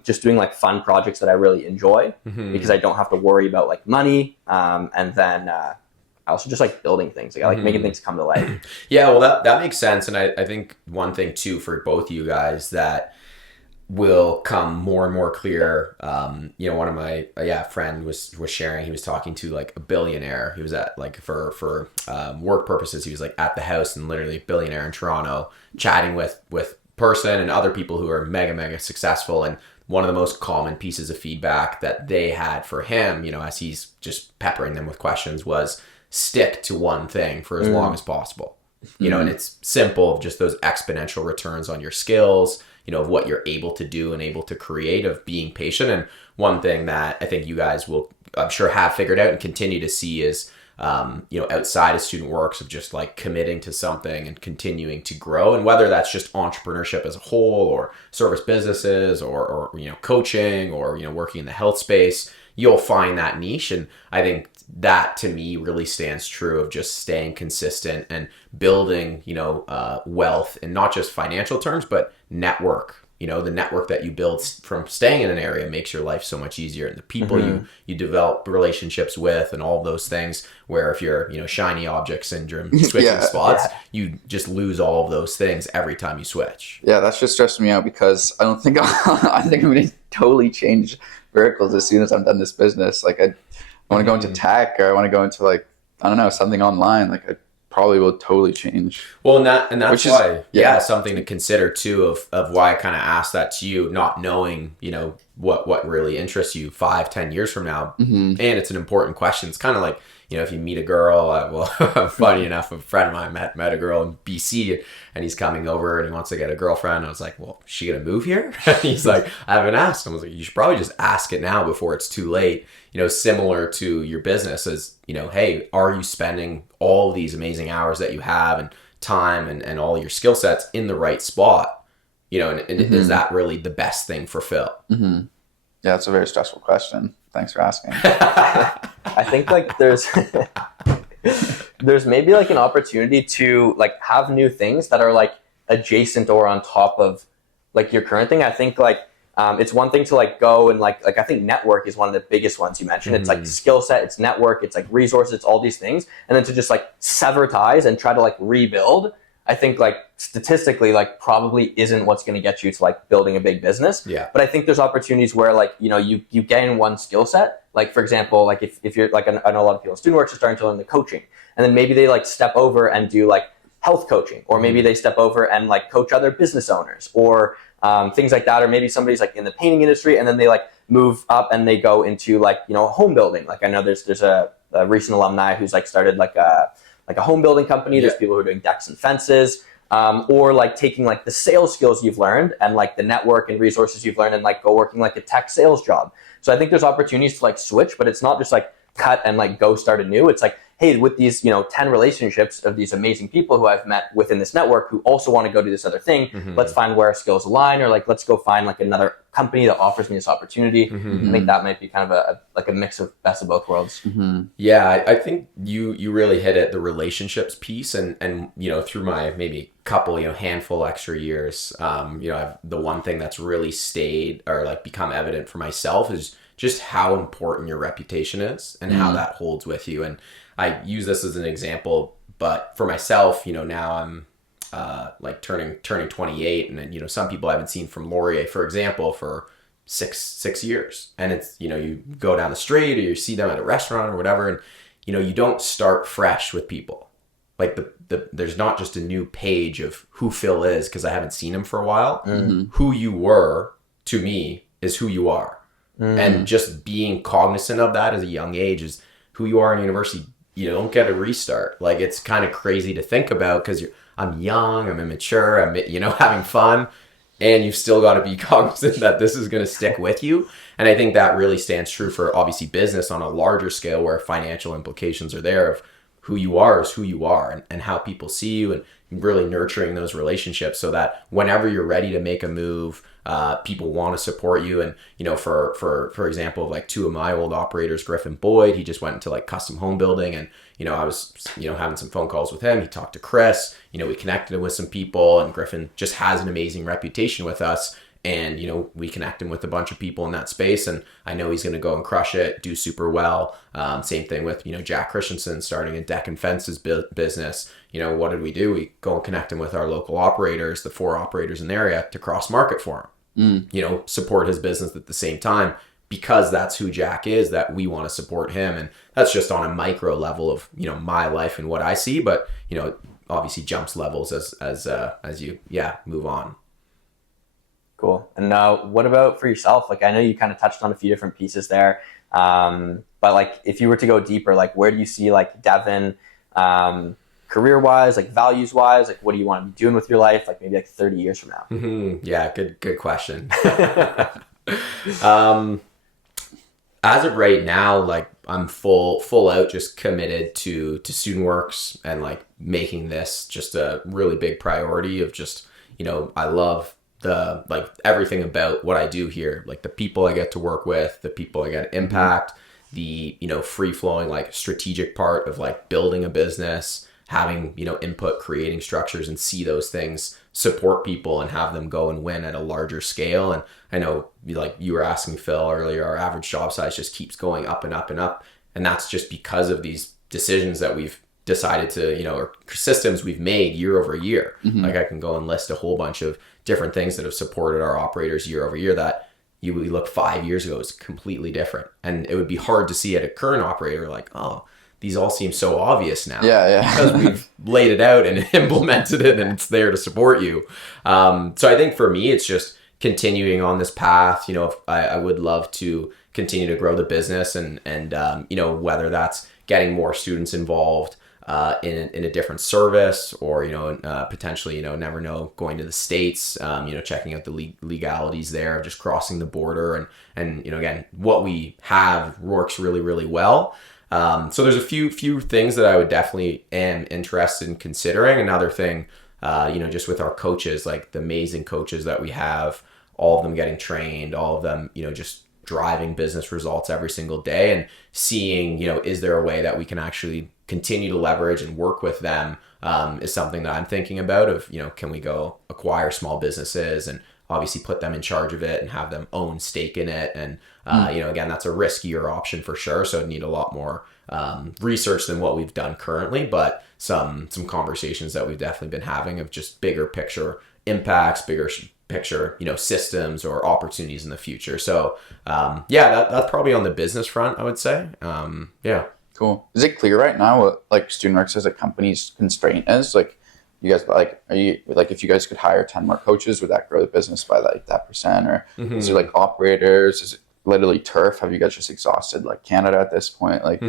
just doing like fun projects that I really enjoy, because I don't have to worry about like money. And then I also just like building things. Like, I like making things come to life. Yeah, well, that makes sense. And I think one thing too for both of you guys that will come more and more clear. One of my friend was sharing, he was talking to like a billionaire. He was at like for work purposes, he was like at the house, and literally a billionaire in Toronto, chatting with person and other people who are mega successful. And one of the most common pieces of feedback that they had for him, you know, as he's just peppering them with questions, was stick to one thing for as long as possible. You know, and it's simple, just those exponential returns on your skills, you know, of what you're able to do and able to create, of being patient. And one thing that I think you guys will, I'm sure, have figured out and continue to see is, you know, outside of student works, of just like committing to something and continuing to grow. And whether that's just entrepreneurship as a whole, or service businesses, or you know, coaching, or, you know, working in the health space, you'll find that niche. And I think that to me really stands true of just staying consistent and building, you know, wealth in not just financial terms, but network. You know, the network that you build from staying in an area makes your life so much easier. And the people you develop relationships with, and all of those things, where if you're, you know, shiny object syndrome, switching spots, you just lose all of those things every time you switch. Yeah, that's just stressing me out, because I don't think I think I'm going to totally change verticals as soon as I'm done this business. Like I want to go into tech, or I want to go into, like, I don't know, something online. Like I probably will totally change. Well, and that's why, something to consider too, of why I kind of asked that to you, not knowing, you know, what really interests you 5-10 years from now. And it's an important question. It's kind of like, you know, if you meet a girl, funny enough, a friend of mine met a girl in BC, and he's coming over and he wants to get a girlfriend. I was like, well, is she going to move here? And he's like, I haven't asked. I was like, you should probably just ask it now before it's too late. You know, similar to your business, as, you know, hey, are you spending all these amazing hours that you have, and time, and all your skill sets in the right spot? You know, and is that really the best thing for Phil? Yeah, it's a very stressful question. Thanks for asking. I think like there's maybe like an opportunity to like have new things that are like adjacent or on top of like your current thing. I think like it's one thing to like go and like I think network is one of the biggest ones you mentioned. It's like skill set, it's network, it's like resources, it's all these things. And then to just like sever ties and try to like rebuild, I think like statistically like probably isn't what's going to get you to like building a big business. Yeah. But I think there's opportunities where like, you know, you gain one skill set. Like for example, like if you're like, I know a lot of people in student works are starting to learn the coaching, and then maybe they like step over and do like health coaching, or maybe they step over and like coach other business owners, or things like that. Or maybe somebody's like in the painting industry, and then they like move up and they go into like, you know, home building. Like I know there's a recent alumni who's like started like a home building company. There's people who are doing decks and fences, or like taking like the sales skills you've learned and like the network and resources you've learned and like go working like a tech sales job. So I think there's opportunities to like switch, but it's not just like cut and like go start anew. It's like, hey, with these, you know, 10 relationships of these amazing people who I've met within this network who also want to go do this other thing, let's find where our skills align, or like, let's go find like another company that offers me this opportunity. I think that might be kind of a mix of best of both worlds. Yeah, I think you really hit it, the relationships piece, and you know, through my maybe couple, you know, handful extra years, you know, the one thing that's really stayed or like become evident for myself is just how important your reputation is, and how that holds with you. And I use this as an example, but for myself, you know, now I'm like turning 28, and then, you know, some people I haven't seen from Laurier, for example, for six years. And it's, you know, you go down the street or you see them at a restaurant or whatever, and, you know, you don't start fresh with people. Like there's not just a new page of who Phil is because I haven't seen him for a while. Who you were to me is who you are. And just being cognizant of that as a young age is who you are in university. You don't get a restart. Like, it's kind of crazy to think about because I'm young, I'm immature, I'm, you know, having fun, and you've still got to be cognizant that this is going to stick with you. And I think that really stands true for obviously business on a larger scale, where financial implications are there of who you are is who you are, and how people see you, and really nurturing those relationships so that whenever you're ready to make a move, people want to support you. And, you know, for example, like two of my old operators, Griffin Boyd, he just went into like custom home building, and, you know, I was, you know, having some phone calls with him. He talked to Chris, you know, we connected with some people, and Griffin just has an amazing reputation with us. And, you know, we connect him with a bunch of people in that space, and I know he's going to go and crush it, do super well. Same thing with, you know, Jack Christensen starting a deck and fences business. You know, what did we do? We go and connect him with our local operators, the 4 operators in the area, to cross market for him. You know, support his business at the same time, because that's who Jack is, that we want to support him. And that's just on a micro level of, you know, my life and what I see, but, you know, obviously jumps levels as you move on. Cool. And what about for yourself? Like, I know you kind of touched on a few different pieces there. But like, if you were to go deeper, like, where do you see like Devon, career-wise, like values-wise, like what do you want to be doing with your life, like maybe like 30 years from now? Yeah, good question. As of right now, like I'm full out just committed to StudentWorks and like making this just a really big priority of just, I love the like everything about what I do here, like the people I get to work with, the people I get to impact, the free flowing like strategic part of like building a business, having input, creating structures, and see those things support people and have them go and win at a larger scale. And I know, like you were asking Phil earlier, our average job size just keeps going up and up and up, and that's just because of these decisions that we've decided to, or systems we've made year over year. Like I can go and list a whole bunch of different things that have supported our operators year over year that we look 5 years ago is completely different. And it would be hard to see at a current operator like, oh, these all seem so obvious now. Yeah. Because we've laid it out and implemented it and it's there to support you. So I think for me, it's just continuing on this path. I would love to continue to grow the business and whether that's getting more students involved in a different service or, potentially, never know, going to the States, checking out the legalities there of just crossing the border and again, what we have works really, really well. So there's a few things that I would definitely am interested in considering. Another thing, just with our coaches, like the amazing coaches that we have, all of them getting trained, all of them, just driving business results every single day and seeing, is there a way that we can actually continue to leverage and work with them, is something that I'm thinking about of, can we go acquire small businesses and obviously put them in charge of it and have them own stake in it. And, again, that's a riskier option for sure. So it'd need a lot more research than what we've done currently, but some conversations that we've definitely been having of just bigger picture impacts, bigger picture, systems or opportunities in the future. So, that's probably on the business front, I would say. Cool. Is it clear right now what like StudentWorks as a company's constraint is? Like, you guys are you like, if you guys could hire 10 more coaches, would that grow the business by like that percent? Or is it like operators? Is it literally turf? Have you guys just exhausted like Canada at this point? Like,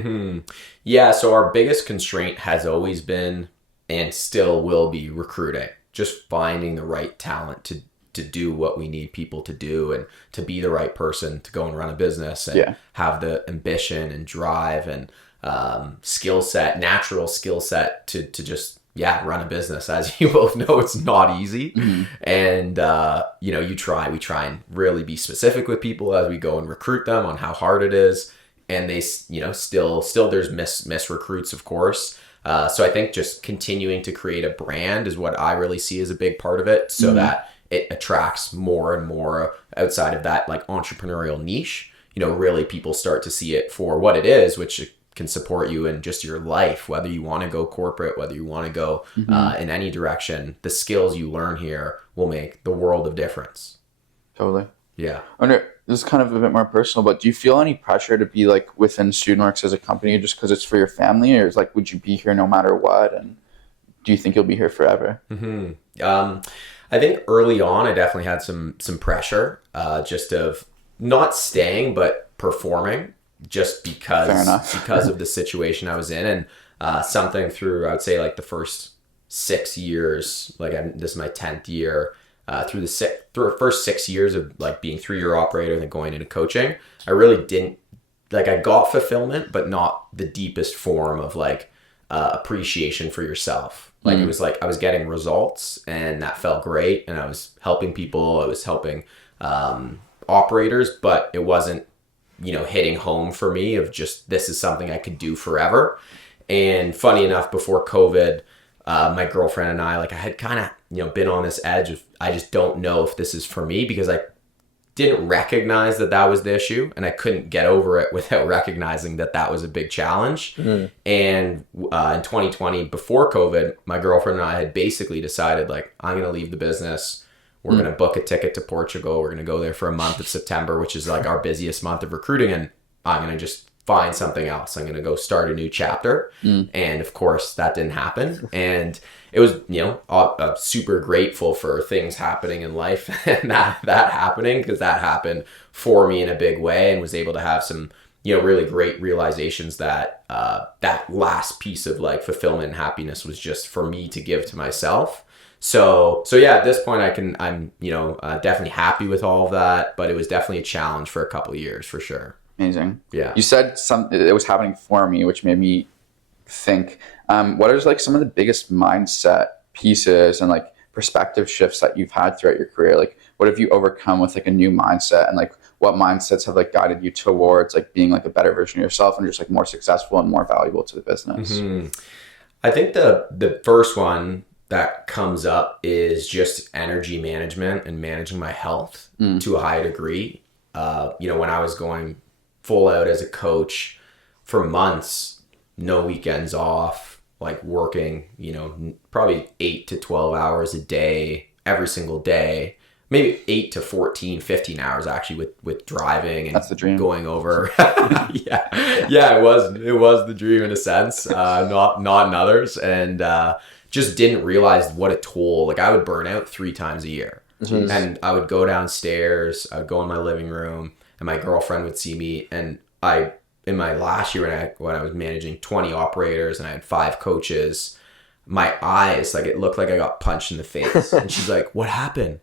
Yeah. So our biggest constraint has always been and still will be recruiting, just finding the right talent to do what we need people to do and to be the right person to go and run a business and have the ambition and drive and natural skill set to just run a business. As you both know, it's not easy. And we try and really be specific with people as we go and recruit them on how hard it is, and they still there's miss recruits, of course. So I think just continuing to create a brand is what I really see as a big part of it, so that it attracts more and more outside of that like entrepreneurial niche. Really people start to see it for what it is, which can support you in just your life, whether you want to go corporate, whether you want to go in any direction. The skills you learn here will make the world of difference. Totally. Yeah. I wonder, this is kind of a bit more personal, but do you feel any pressure to be like within StudentWorks as a company just because it's for your family, or is like, would you be here no matter what? And do you think you'll be here forever? I think early on, I definitely had some pressure, just of not staying, but performing, just because of the situation I was in. And something through, I would say like the first 6 years, like this is my 10th year, through the first 6 years of like being 3-year operator and then going into coaching, I really didn't, like I got fulfillment, but not the deepest form of like appreciation for yourself. Like it was like I was getting results and that felt great, and I was helping people, I was helping operators, but it wasn't, hitting home for me of just, this is something I could do forever. And funny enough, before COVID, my girlfriend and I had kind of, been on this edge of, I just don't know if this is for me, because I didn't recognize that was the issue, and I couldn't get over it without recognizing that was a big challenge. And in 2020, before COVID, my girlfriend and I had basically decided like, I'm going to leave the business. We're going to book a ticket to Portugal. We're going to go there for a month of September, which is like our busiest month of recruiting. And I'm going to just find something else. I'm going to go start a new chapter. And of course that didn't happen. And it was, super grateful for things happening in life and that happening, because that happened for me in a big way, and was able to have some, really great realizations that that last piece of like fulfillment and happiness was just for me to give to myself. So yeah, at this point I'm definitely happy with all of that, but it was definitely a challenge for a couple of years for sure. Amazing. Yeah. You said it was happening for me, which made me think, what are like some of the biggest mindset pieces and like perspective shifts that you've had throughout your career? Like, what have you overcome with like a new mindset, and like what mindsets have like guided you towards like being like a better version of yourself and just like more successful and more valuable to the business? I think the first one that comes up is just energy management and managing my health to a high degree. When I was going full out as a coach for months, no weekends off, like working, probably 8 to 12 hours a day, every single day, maybe 8 to 14, 15 hours actually with driving and that's the dream. Going over. Yeah, it was the dream in a sense, not in others. And, just didn't realize what a toll, like I would burn out 3 times a year. And I would go downstairs, I would go in my living room, and my girlfriend would see me. And in my last year when I was managing 20 operators and I had 5 coaches, my eyes, like it looked like I got punched in the face. And she's like, "What happened?"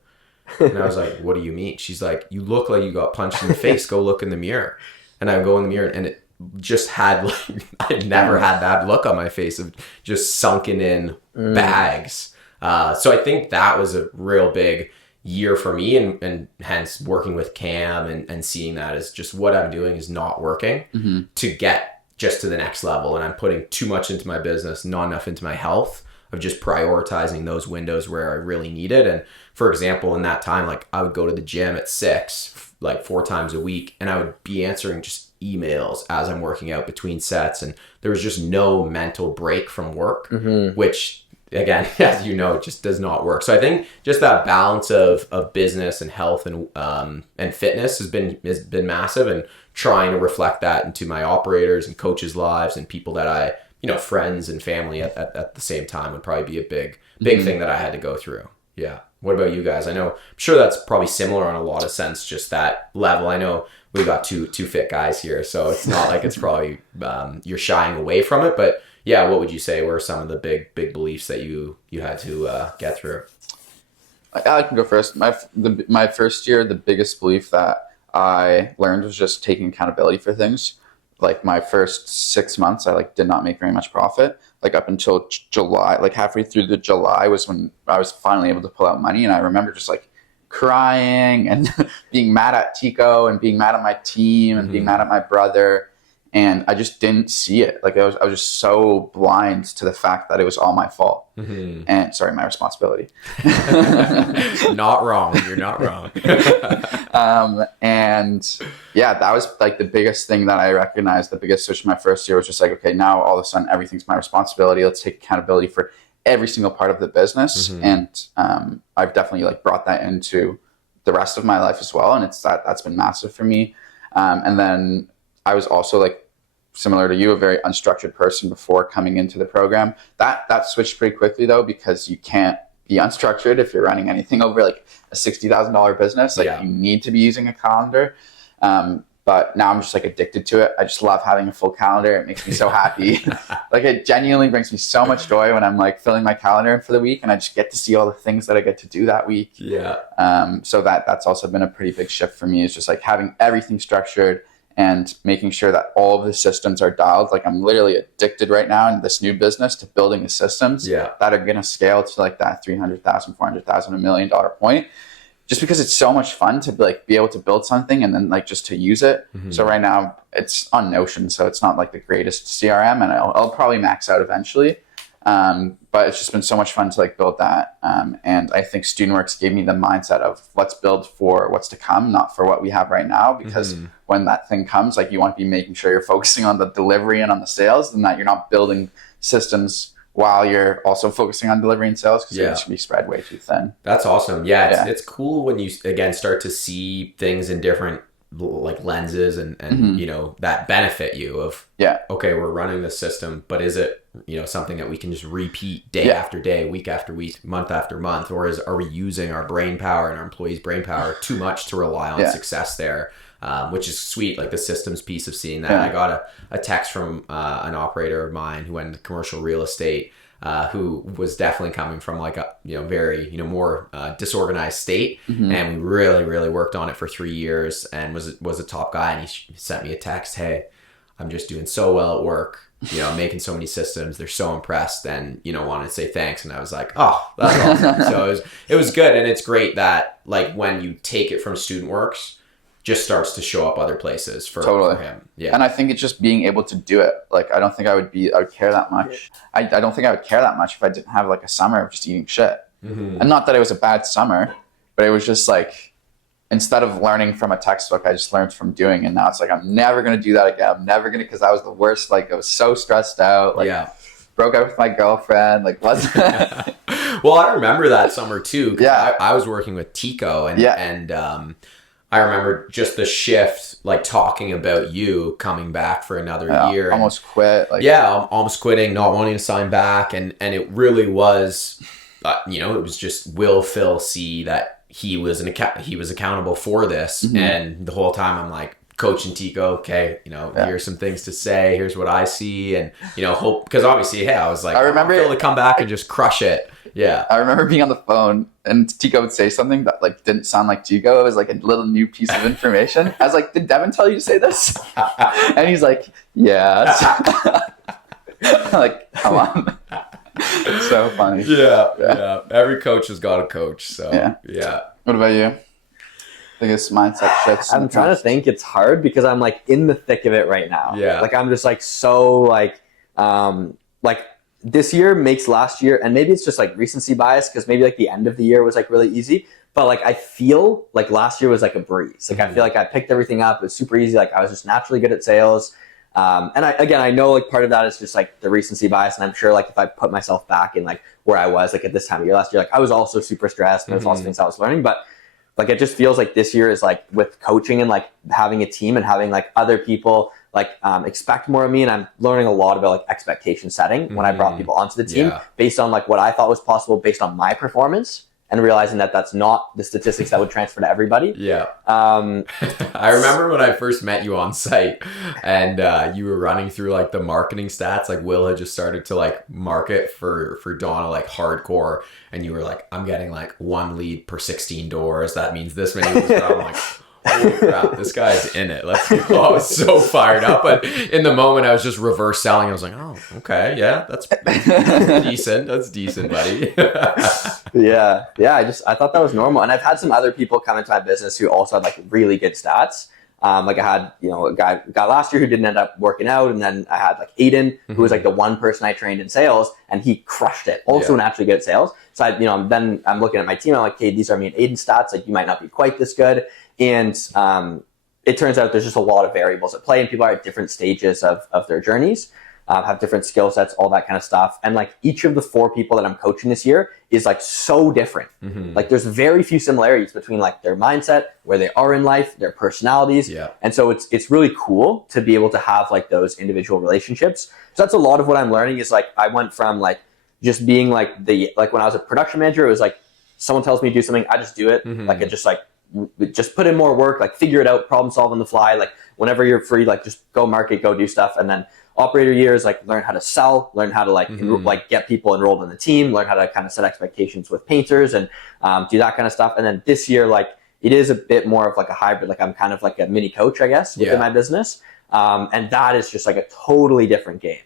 And I was like, "What do you mean?" She's like, "You look like you got punched in the face. Go look in the mirror." And I would go in the mirror, and it just had like, I'd never had that look on my face of just sunken in bags. So I think that was a real big year for me, and hence working with Cam and seeing that as just what I'm doing is not working to get just to the next level. And I'm putting too much into my business, not enough into my health, of just prioritizing those windows where I really need it. And for example, in that time, like I would go to the gym at 6, like 4 times a week, and I would be answering just emails as I'm working out between sets. And there was just no mental break from work, which again, as you know, it just does not work. So I think just that balance of business and health and fitness has been massive, and trying to reflect that into my operators and coaches' lives and people that I, friends and family at the same time would probably be a big thing that I had to go through. Yeah. What about you guys? I'm sure that's probably similar on a lot of sense, just that level. I know we got two fit guys here, so it's not like it's probably you're shying away from it, but yeah, what would you say were some of the big beliefs that you had to get through? I can go first. My first year, the biggest belief that I learned was just taking accountability for things. Like my first 6 months, I did not make very much profit. Like up until July, like halfway through the July was when I was finally able to pull out money. And I remember just crying and being mad at Tico and being mad at my team and being mad at my brother. And I just didn't see it. Like I was just so blind to the fact that it was all my fault. And sorry, my responsibility. Not wrong. You're not wrong. And yeah, that was the biggest thing that I recognized. The biggest switch in my first year was just okay, now all of a sudden everything's my responsibility. Let's take accountability for every single part of the business. And I've definitely brought that into the rest of my life as well. And that's been massive for me. And then I was also similar to you, a very unstructured person before coming into the program. That switched pretty quickly though, because you can't be unstructured if you're running anything over a $60,000 business. You need to be using a calendar. But now I'm just addicted to it. I just love having a full calendar. It makes me so happy. It genuinely brings me so much joy when I'm filling my calendar for the week, and I just get to see all the things that I get to do that week. Yeah. So that's also been a pretty big shift for me, is just having everything structured and making sure that all of the systems are dialed. I'm literally addicted right now in this new business to building the systems that are going to scale to that $300,000, $400,000, $1 million point. Just because it's so much fun to be able to build something and then just to use it. So right now it's on Notion, so it's not the greatest CRM, and I'll probably max out eventually. But it's just been so much fun to build that. And I think StudentWorks gave me the mindset of let's build for what's to come, not for what we have right now. Because when that thing comes, you want to be making sure you're focusing on the delivery and on the sales, and that you're not building systems while you're also focusing on delivery and sales, because it should be spread way too thin. That's awesome. Yeah, it's cool when you again start to see things in different like lenses and that benefit you of, okay, we're running this system, but is it, something that we can just repeat day after day, week after week, month after month, or are we using our brain power and our employees' brain power too much to rely on success there? Which is sweet, like the systems piece of seeing that. I got a text from an operator of mine who went into commercial real estate, who was definitely coming from like a very more disorganized state, and we really worked on it for 3 years, and was a top guy. And he sent me a text, "Hey, I'm just doing so well at work, making so many systems. They're so impressed, and wanted to say thanks." And I was like, "Oh, that's awesome." So it was good, and it's great that like when you take it from StudentWorks, just starts to show up other places for him. Yeah. And I think it's just being able to do it. Like, I don't think I would care that much. I don't think I would care that much if I didn't have like a summer of just eating shit. And not that it was a bad summer, but it was just like, instead of learning from a textbook, I just learned from doing. And now it's like, I'm never going to do that again. I'm never going to, because that was the worst. Like, I was so stressed out. Like, broke up with my girlfriend. Like, what? Well, I remember that summer too. Yeah. I was working with Tico and I remember just the shift, like talking about you coming back for another year. Almost quit. Almost quitting, not wanting to sign back. And it really was, it was just will Phil see that he was accountable for this. And the whole time I'm like, coaching Tico, okay, here's some things to say. Here's what I see. And, hope, because obviously, I was like, I remember Phil to come back and just crush it. Yeah. I remember being on the phone and Tico would say something that like didn't sound like Tico. It was like a little new piece of information. I was like, "Did Devon tell you to say this?" And he's like, "Yeah." Like, come on. So funny. Yeah. Every coach has got a coach. So yeah. What about you? I think it's mindset shifts. I'm trying to think. It's hard because I'm like in the thick of it right now. Yeah. Like I'm just like so like this year makes last year, and maybe it's just like recency bias because maybe like the end of the year was like really easy, but like I feel like last year was like a breeze. Like I feel like I picked everything up. It was super easy. Like I was just naturally good at sales. And I know like part of that is just like the recency bias, and I'm sure like if I put myself back in like where I was like at this time of year last year, like I was also super stressed and there's lots of things I was learning, but like it just feels like this year is like with coaching and like having a team and having like other people like expect more of me, and I'm learning a lot about like expectation setting when I brought people onto the team based on like what I thought was possible based on my performance, and realizing that that's not the statistics that would transfer to everybody. I remember when I first met you on site and you were running through like the marketing stats. Like Will had just started to like market for Donna like hardcore, and you were like, "I'm getting like 1 lead per 16 doors. That means this many." I'm like, holy crap, this guy's in it. Let's go. I was so fired up. But in the moment, I was just reverse selling. I was like, "Oh, okay. Yeah, that's decent. That's decent, buddy." I thought that was normal. And I've had some other people come into my business who also had like really good stats. Like I had, a guy last year who didn't end up working out. And then I had like Aiden, who was like the one person I trained in sales, and he crushed it. Also naturally good at sales. So then I'm looking at my team. I'm like, "Okay, these are me and Aiden's stats. Like you might not be quite this good." And it turns out there's just a lot of variables at play, and people are at different stages of their journeys, have different skill sets, all that kind of stuff. And like each of the 4 people that I'm coaching this year is like so different. Like there's very few similarities between like their mindset, where they are in life, their personalities. And so it's really cool to be able to have like those individual relationships. So that's a lot of what I'm learning is like I went from like just being like when I was a production manager, it was like someone tells me to do something, I just do it. Like it just put in more work, like figure it out, problem solve on the fly. Like whenever you're free, like just go market, go do stuff. And then operator years, like learn how to sell, learn how to like like get people enrolled in the team, learn how to kind of set expectations with painters and do that kind of stuff. And then this year, like it is a bit more of like a hybrid. Like I'm kind of like a mini coach, I guess, within my business. And that is just like a totally different game.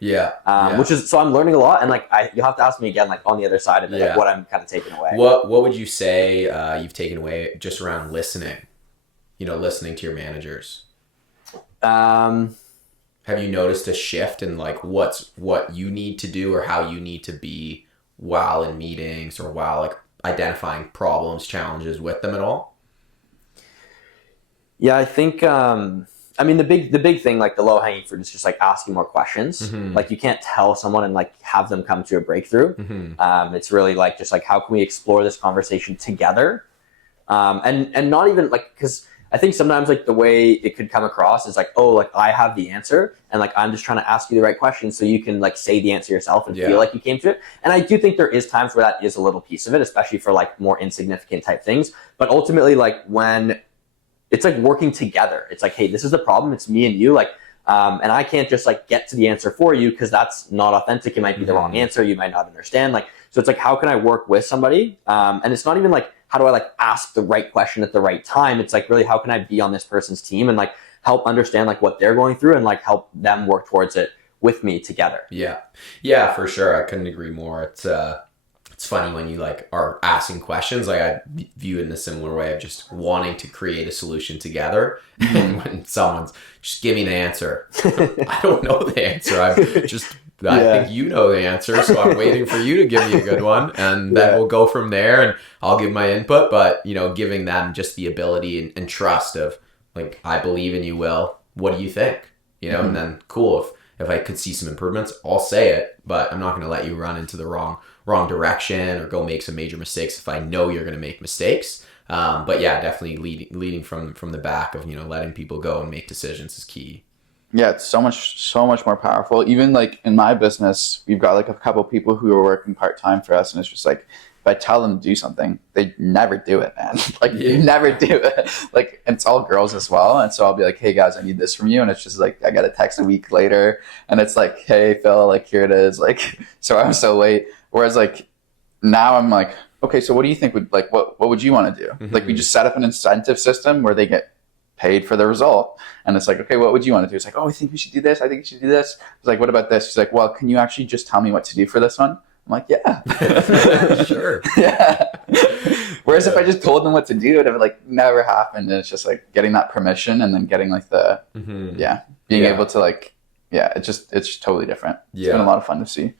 Which is, so I'm learning a lot, and like you'll have to ask me again, like on the other side of it, like what I'm kind of taking away. What would you say you've taken away just around listening? Listening to your managers. Have you noticed a shift in like what you need to do or how you need to be while in meetings or while like identifying problems, challenges with them at all? Yeah, I think. I mean, the big thing, like the low hanging fruit, is just like asking more questions. Like you can't tell someone and like have them come to a breakthrough. It's really like just like how can we explore this conversation together, and not even like because I think sometimes like the way it could come across is like, oh, like I have the answer and like I'm just trying to ask you the right question so you can like say the answer yourself and feel like you came to it. And I do think there is times where that is a little piece of it, especially for like more insignificant type things. But ultimately, like when it's like working together, it's like, hey, this is the problem. It's me and you. Like, and I can't just like get to the answer for you because that's not authentic. It might be the wrong answer. You might not understand. Like, so it's like, how can I work with somebody? And it's not even like, how do I like ask the right question at the right time? It's like, really, how can I be on this person's team and like help understand like what they're going through and like help them work towards it with me together? Yeah, for sure. I couldn't agree more. It's funny when you like are asking questions. Like I view it in a similar way of just wanting to create a solution together. And when someone's just give me the answer, I don't know the answer. I think you know the answer, so I'm waiting for you to give me a good one, and then we'll go from there. And I'll give my input, but giving them just the ability and trust of like, I believe in you, Will. What do you think? And then cool. If I could see some improvements, I'll say it, but I'm not going to let you run into the wrong direction or go make some major mistakes if I know you're going to make mistakes. But yeah, definitely leading from the back of, letting people go and make decisions is key. Yeah, it's so much more powerful. Even like in my business, we've got like a couple people who are working part-time for us, and it's just like, if I tell them to do something, they never do it, man. Like, you never do it. Like, and it's all girls as well. And so I'll be like, hey, guys, I need this from you. And it's just like, I got a text a week later. And it's like, hey, Phil, like, here it is. Like, so I'm so late. Whereas, like, now I'm like, okay, so what do you think would, like, what would you want to do? Like, we just set up an incentive system where they get paid for the result. And it's like, okay, what would you want to do? It's like, oh, I think we should do this. I think we should do this. It's like, what about this? She's like, well, can you actually just tell me what to do for this one? I'm like, yeah. Sure. Yeah. Whereas if I just told them what to do, it would have like never happened. And it's just like getting that permission and then getting like the, being able to like, it's just totally different. It's been a lot of fun to see.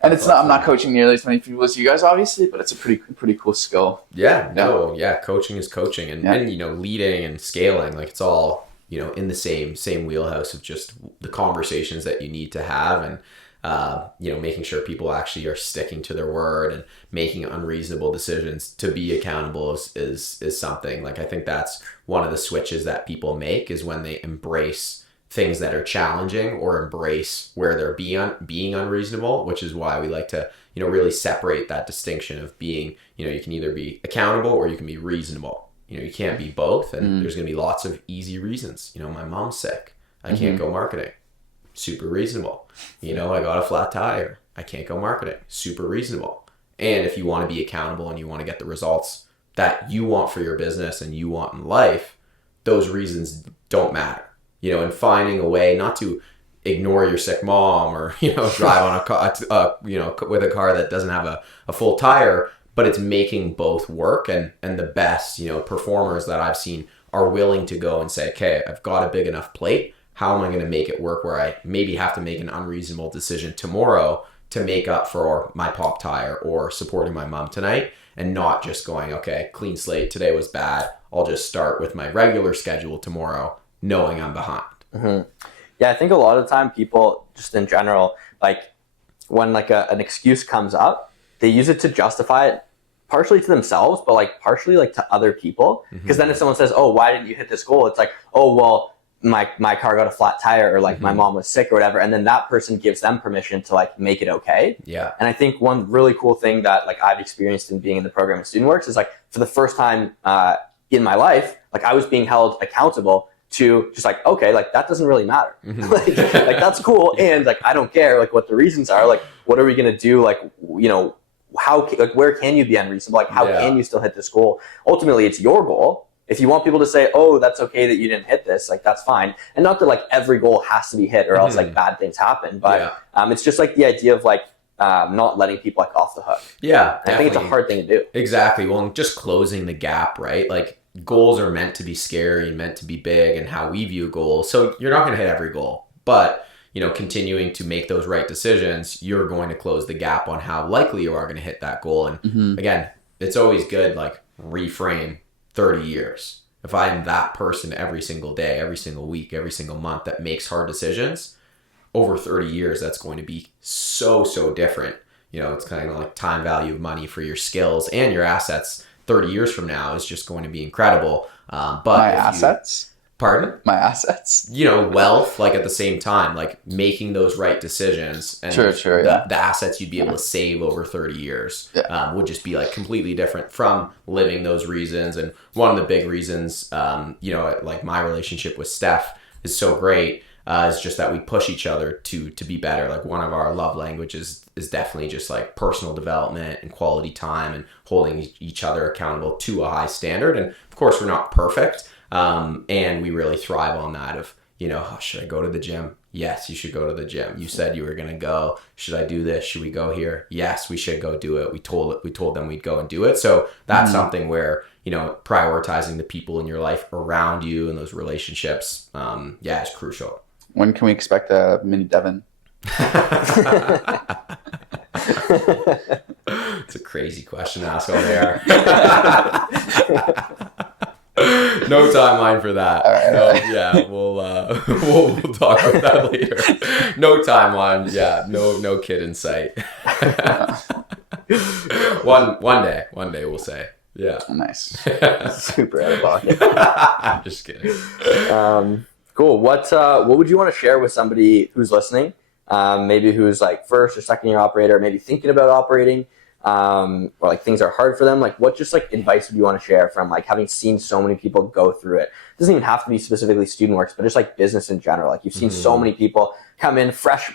And it's not, I'm not coaching nearly as many people as you guys, obviously, but it's a pretty cool skill. Coaching is coaching and leading and scaling, like it's all, in the same wheelhouse of just the conversations that you need to have and, making sure people actually are sticking to their word and making unreasonable decisions to be accountable is something. Like, I think that's one of the switches that people make is when they embrace things that are challenging or embrace where they're being unreasonable, which is why we like to, really separate that distinction of being, you can either be accountable or you can be reasonable. You can't be both. And there's going to be lots of easy reasons. My mom's sick. I can't go marketing. Super reasonable. I got a flat tire. I can't go marketing. Super reasonable. And if you want to be accountable and you want to get the results that you want for your business and you want in life, those reasons don't matter. And finding a way not to ignore your sick mom or, drive on a car, with a car that doesn't have a full tire, but it's making both work. And the best, performers that I've seen are willing to go and say, okay, I've got a big enough plate. How am I going to make it work where I maybe have to make an unreasonable decision tomorrow to make up for my pop tire or supporting my mom tonight, and not just going, okay, clean slate, today was bad. I'll just start with my regular schedule tomorrow, knowing I'm behind. Yeah, I think a lot of the time people just in general, like when like an excuse comes up, they use it to justify it partially to themselves, but like partially like to other people. Because then if someone says, oh, why didn't you hit this goal? It's like, oh, well, my car got a flat tire or like my mom was sick or whatever. And then that person gives them permission to like make it okay. Yeah. And I think one really cool thing that like I've experienced in being in the program at StudentWorks is like for the first time in my life, like I was being held accountable to just like, okay, like that doesn't really matter. like that's cool. And like, I don't care like what the reasons are. Like, what are we going to do? Like, how, like, where can you be unreasonable? Like, how can you still hit this goal? Ultimately, it's your goal. If you want people to say, oh, that's okay that you didn't hit this, like, that's fine. And not that, like, every goal has to be hit or else, like, bad things happen. But it's just, like, the idea of, like, not letting people, like, off the hook. Yeah, I think it's a hard thing to do. Exactly. Well, just closing the gap, right? Like, goals are meant to be scary, meant to be big, and how we view goals. So you're not going to hit every goal. But, continuing to make those right decisions, you're going to close the gap on how likely you are going to hit that goal. And, again, it's always good, like, reframe 30 years. If I am that person every single day, every single week, every single month that makes hard decisions, over 30 years, that's going to be so different. It's kind of like time value of money for your skills and your assets 30 years from now is just going to be incredible. But My assets? Pardon? My assets? Wealth, like at the same time, like making those right decisions and Sure, the assets you'd be able to save over 30 years would just be like completely different from living those reasons. And one of the big reasons, like my relationship with Steph is so great is just that we push each other to be better. Like one of our love languages is definitely just like personal development and quality time and holding each other accountable to a high standard. And of course, we're not perfect. And we really thrive on that of, should I go to the gym? Yes, you should go to the gym. You said you were going to go. Should I do this? Should we go here? Yes, we should go do it. We told them we'd go and do it. So that's something where, prioritizing the people in your life around you and those relationships, is crucial. When can we expect a mini Devon? It's a crazy question to ask on there. No timeline for that. All right. No, yeah, we'll talk about that later. No timeline. Yeah, no kid in sight. One day we'll say. Yeah. Nice. Super out of pocket. I'm just kidding. Cool. What would you want to share with somebody who's listening? Maybe who's like first or second year operator, maybe thinking about operating, or like things are hard for them. Like what just like advice would you want to share from like having seen so many people go through it? It doesn't even have to be specifically student works, but just like business in general. Like you've seen so many people come in fresh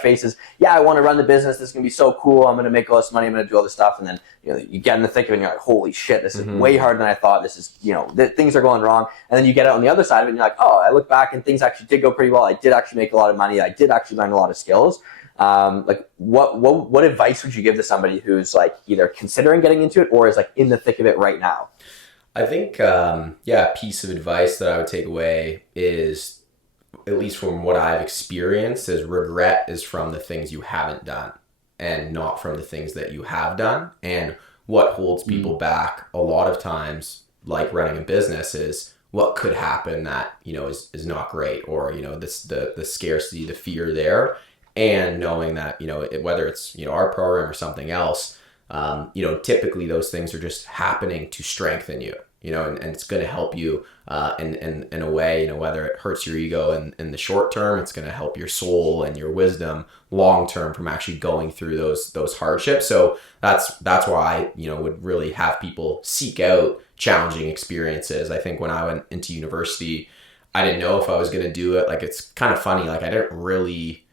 faces. Yeah, I want to run the business. This is going to be so cool. I'm going to make all this money. I'm going to do all this stuff. And then, you get in the thick of it and you're like, holy shit, this is way harder than I thought. This is, things are going wrong. And then you get out on the other side of it and you're like, oh, I look back and things actually did go pretty well. I did actually make a lot of money. I did actually learn a lot of skills. Like what advice would you give to somebody who's like either considering getting into it or is like in the thick of it right now? I think, a piece of advice that I would take away is, at least from what I've experienced, is regret is from the things you haven't done and not from the things that you have done. And what holds people back a lot of times, like running a business, is what could happen that, is not great, or, the scarcity, the fear there. And knowing that, whether it's, our program or something else, typically those things are just happening to strengthen you, and it's going to help you in a way, whether it hurts your ego in the short term, it's going to help your soul and your wisdom long term from actually going through those hardships. So that's why I, would really have people seek out challenging experiences. I think when I went into university, I didn't know if I was going to do it. Like, it's kind of funny. Like, I didn't really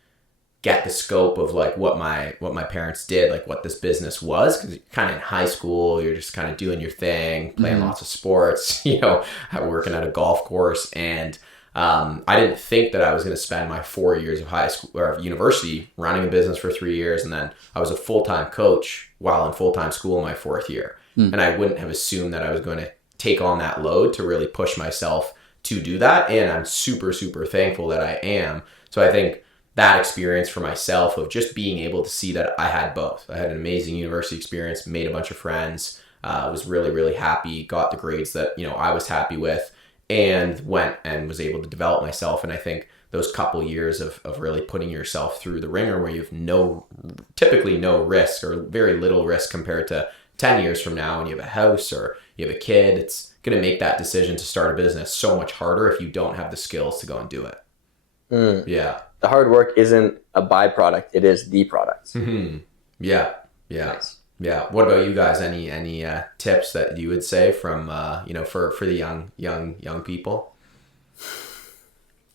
get the scope of like what my parents did, like what this business was, because kind of in high school you're just kind of doing your thing, playing lots of sports, working at a golf course, and I didn't think that I was going to spend my 4 years of high school or university running a business for 3 years, and then I was a full-time coach while in full-time school in my 4th year, and I wouldn't have assumed that I was going to take on that load to really push myself to do that, and I'm super, super thankful that I am. So I think that experience for myself of just being able to see that I had both. I had an amazing university experience, made a bunch of friends, was really, really happy, got the grades that, I was happy with, and went and was able to develop myself. And I think those couple years of really putting yourself through the ringer where you have typically no risk or very little risk compared to 10 years from now when you have a house or you have a kid, it's going to make that decision to start a business so much harder if you don't have the skills to go and do it. Yeah. The hard work isn't a byproduct; it is the product. Mm-hmm. Yeah. Nice. Yeah. What about you guys? Any tips that you would say from for the young people?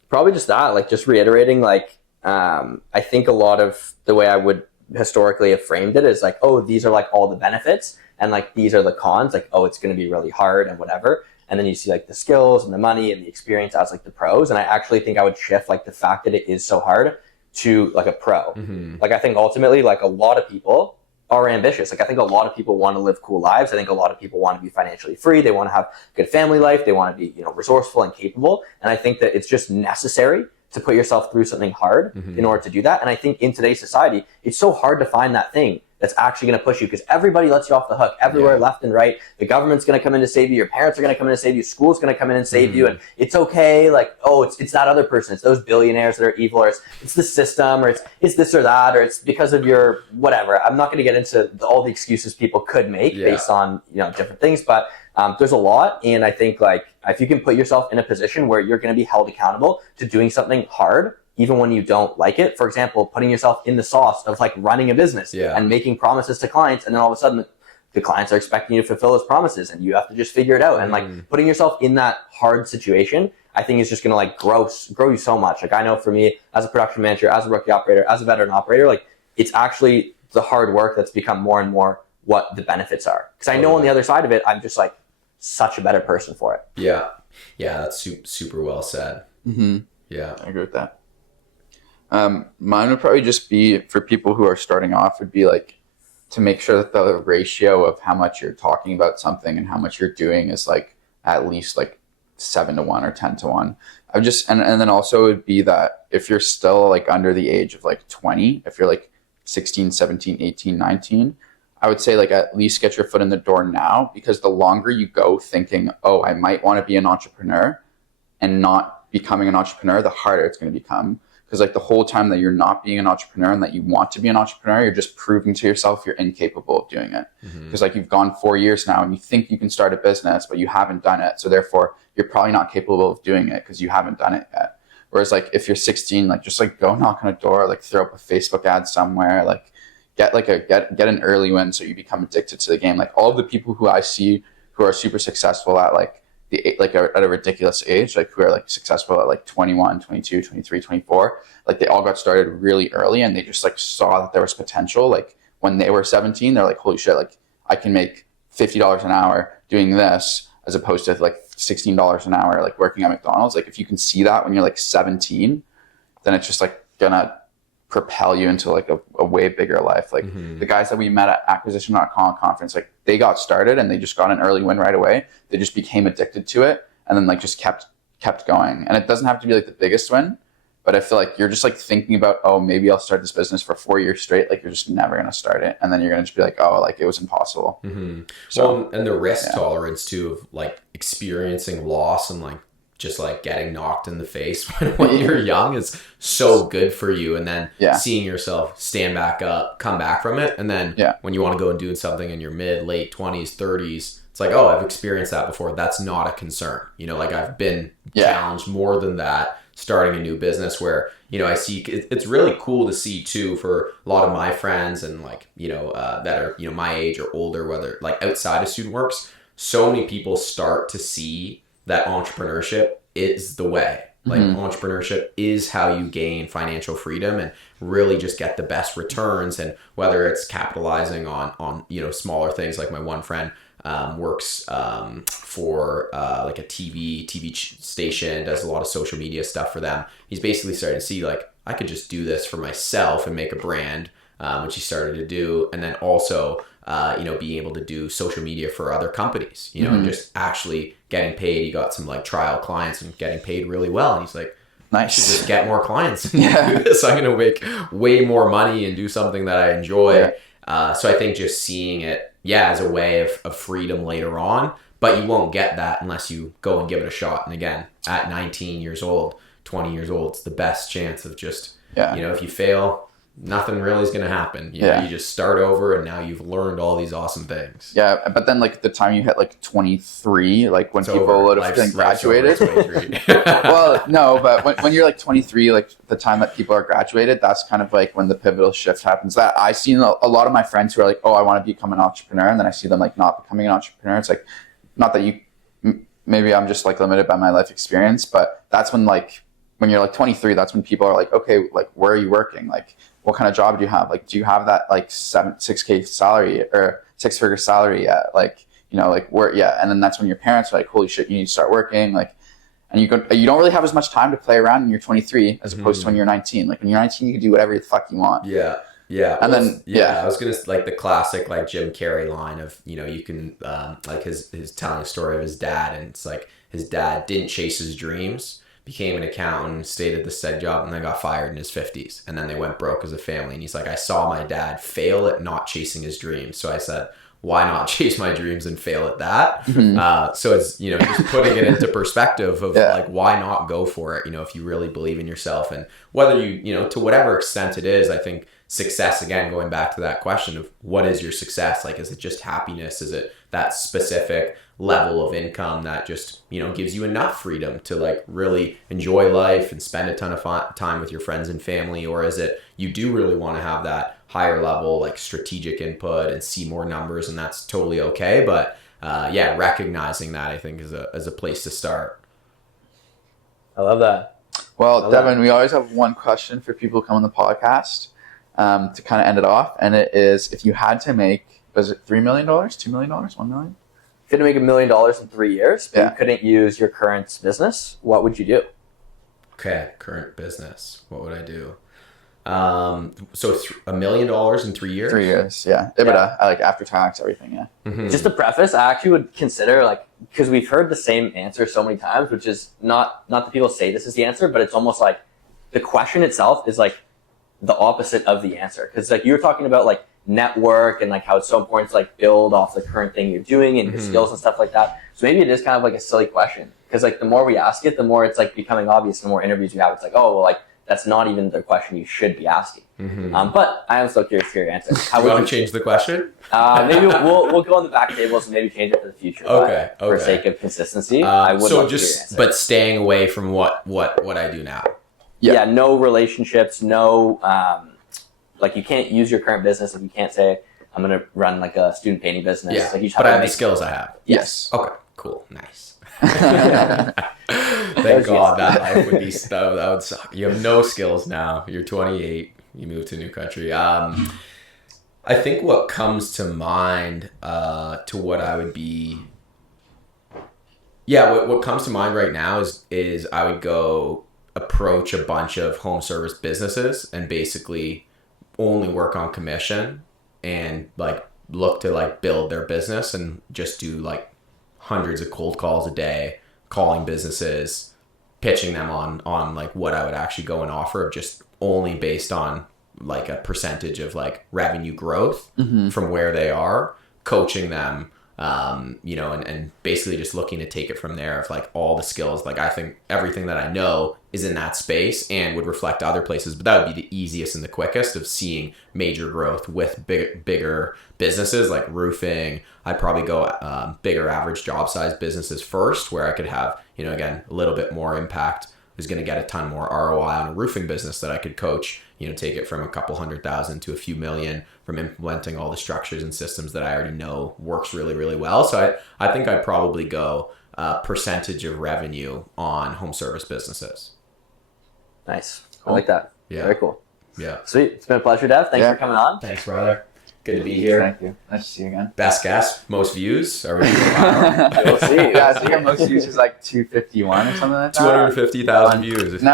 Probably just that, like just reiterating, like I think a lot of the way I would historically have framed it is like, oh, these are like all the benefits, and like these are the cons. Like, oh, it's going to be really hard and whatever. And then you see like the skills and the money and the experience as like the pros. And I actually think I would shift like the fact that it is so hard to like a pro. Like I think ultimately like a lot of people are ambitious. Like I think a lot of people want to live cool lives. I think a lot of people want to be financially free. They want to have a good family life. They want to be, resourceful and capable. And I think that it's just necessary to put yourself through something hard in order to do that. And I think in today's society, it's so hard to find that thing that's actually going to push you because everybody lets you off the hook everywhere, left and right. The government's going to come in to save you. Your parents are going to come in to save you. School's going to come in and save you. And it's okay. Like, oh, it's that other person. It's those billionaires that are evil, or it's the system, or it's this or that, or it's because of your whatever. I'm not going to get into all the excuses people could make based on, different things. But There's a lot. And I think like if you can put yourself in a position where you're going to be held accountable to doing something hard, even when you don't like it, for example, putting yourself in the sauce of like running a business and making promises to clients. And then all of a sudden the clients are expecting you to fulfill those promises and you have to just figure it out. And like putting yourself in that hard situation, I think is just going to like grow you so much. Like I know for me as a production manager, as a rookie operator, as a veteran operator, like it's actually the hard work that's become more and more what the benefits are. Because I know on the other side of it, I'm just like such a better person for it. Yeah. Yeah. That's super well said. Yeah. I agree with that. Mine would probably just be for people who are starting off would be like to make sure that the ratio of how much you're talking about something and how much you're doing is like at least like 7-1 or 10-1. I would just, and then also it would be that if you're still like under the age of like 20, if you're like 16, 17, 18, 19, I would say like at least get your foot in the door now, because the longer you go thinking, oh, I might want to be an entrepreneur and not becoming an entrepreneur, the harder it's going to become. Because like the whole time that you're not being an entrepreneur and that you want to be an entrepreneur, you're just proving to yourself you're incapable of doing it. Because like you've gone 4 years now and you think you can start a business, but you haven't done it. So therefore you're probably not capable of doing it because you haven't done it yet. Whereas like if you're 16, like just like go knock on a door, like throw up a Facebook ad somewhere, like get an early win so you become addicted to the game. Like all of the people who I see who are super successful at like at a ridiculous age, like who are like successful at like 21, 22, 23, 24, like they all got started really early and they just like saw that there was potential. Like when they were 17, they're like, holy shit, like I can make $50 an hour doing this as opposed to like $16 an hour, like working at McDonald's. Like if you can see that when you're like 17, then it's just like gonna propel you into like a way bigger life. Like the guys that we met at acquisition.com conference, like they got started and they just got an early win right away. They just became addicted to it and then like just kept going. And it doesn't have to be like the biggest win, but I feel like you're just like thinking about, oh, maybe I'll start this business for 4 years straight. Like you're just never going to start it. And then you're going to just be like, oh, like it was impossible. So, well, and the risk tolerance too of like experiencing loss and like just like getting knocked in the face when you're young is so good for you. And then seeing yourself stand back up, come back from it. And then when you want to go and do something in your late 20s, 30s, it's like, oh, I've experienced that before. That's not a concern. You know, like I've been challenged more than that starting a new business where, you know, I see it's really cool to see too for a lot of my friends and like, you know, that are, you know, my age or older, whether like outside of student works, so many people start to see that entrepreneurship is the way. Like entrepreneurship is how you gain financial freedom and really just get the best returns. And whether it's capitalizing on you know, smaller things, like my one friend works for like a TV station, does a lot of social media stuff for them. He's basically starting to see like, I could just do this for myself and make a brand, which he started to do. And then also, you know, being able to do social media for other companies, you know, and just actually getting paid. He got some like trial clients and getting paid really well. And he's like, nice. I should just get more clients and do this. I'm going to make way more money and do something that I enjoy. So I think just seeing it, as a way of freedom later on, but you won't get that unless you go and give it a shot. And again, at 19 years old, 20 years old, it's the best chance of just, you know, if you fail, nothing really is going to happen. You know, you just start over and now you've learned all these awesome things. Yeah. But then like the time you hit like 23, like when it's people would have been graduated. Well, no, but when you're like 23, like the time that people are graduated, that's kind of like when the pivotal shift happens. That I've seen a lot of my friends who are like, oh, I want to become an entrepreneur. And then I see them like not becoming an entrepreneur. It's like, not that you, maybe I'm just like limited by my life experience, but that's when like, when you're like 23, that's when people are like, okay, like where are you working? Like, what kind of job do you have? Like, do you have that like 6K salary or 6-figure salary yet? Like, you know, like where, and then that's when your parents are like, holy shit, you need to start working. Like, and you don't really have as much time to play around when you're 23 as opposed to when you're 19. Like when you're 19, you can do whatever the fuck you want. Yeah. And then, I was going to like the classic, like Jim Carrey line of, you know, you can, like his telling a story of his dad. And it's like his dad didn't chase his dreams, became an accountant, stayed at the said job, and then got fired in his 50s. And then they went broke as a family. And he's like, I saw my dad fail at not chasing his dreams. So I said, why not chase my dreams and fail at that? So it's, you know, just putting it into perspective of like, why not go for it? You know, if you really believe in yourself, and whether you know, to whatever extent it is, I think success, again, going back to that question of what is your success? Like, is it just happiness? Is it that specific level of income that just, you know, gives you enough freedom to like really enjoy life and spend a ton of time with your friends and family? Or is it you do really want to have that higher level like strategic input and see more numbers, and that's totally okay, but yeah, recognizing that I think is a place to start. I love that. Well, Devon, we always have one question for people who come on the podcast to kind of end it off, and it is, if you had to make, was it $3 million, $2 million, $1 million? If you had to make $1 million in 3 years, but you couldn't use your current business, what would you do? Okay, current business. What would I do? So $1 million in 3 years? 3 years, yeah. EBITDA, like after tax, everything, yeah. Mm-hmm. Just to preface, I actually would consider, like, because we've heard the same answer so many times, which is not that people say this is the answer, but it's almost like the question itself is like the opposite of the answer. Because like you were talking about like network and like how it's so important to like build off the current thing you're doing and your skills and stuff like that. So maybe it is kind of like a silly question, because like the more we ask it, the more it's like becoming obvious. The more interviews you have, it's like, oh, well, like that's not even the question you should be asking. But I am still curious to hear your answer. How would you change the question? Maybe we'll go on the back tables and maybe change it for the future. Okay. For sake of consistency, I would love to hear your answer. But staying away from what I do now. Yeah, no relationships, no like you can't use your current business if you can't say I'm gonna run like a student painting business. Yeah, like, you but I have the skills I have. Yes. Okay. Cool. Nice. Thank God that life would be that would suck. You have no skills now. You're 28. You moved to a new country. I think what comes to mind to what I would be. Yeah, what comes to mind right now is I would go approach a bunch of home service businesses and basically only work on commission and like look to like build their business and just do like hundreds of cold calls a day, calling businesses, pitching them on like what I would actually go and offer, of just only based on like a percentage of like revenue growth from where they are, coaching them, you know, and basically just looking to take it from there of like all the skills. Like I think everything that I know is in that space and would reflect to other places, but that would be the easiest and the quickest of seeing major growth with bigger businesses like roofing. I'd probably go bigger average job size businesses first, where I could have, you know, again, a little bit more impact. Who's going to get a ton more ROI on a roofing business that I could coach, you know, take it from a couple $100,000 to a few million from implementing all the structures and systems that I already know works really, really well. So I think I'd probably go percentage of revenue on home service businesses. Nice. Cool. I like that. Yeah. Very cool. Yeah. Sweet. It's been a pleasure, Dev. Thanks for coming on. Thanks, brother. Good to be here. Thank you. Nice to see you again. Best guess, most views? Are we We'll see. Yeah, so your most views is like 251 or something like that? 250,000 views. No.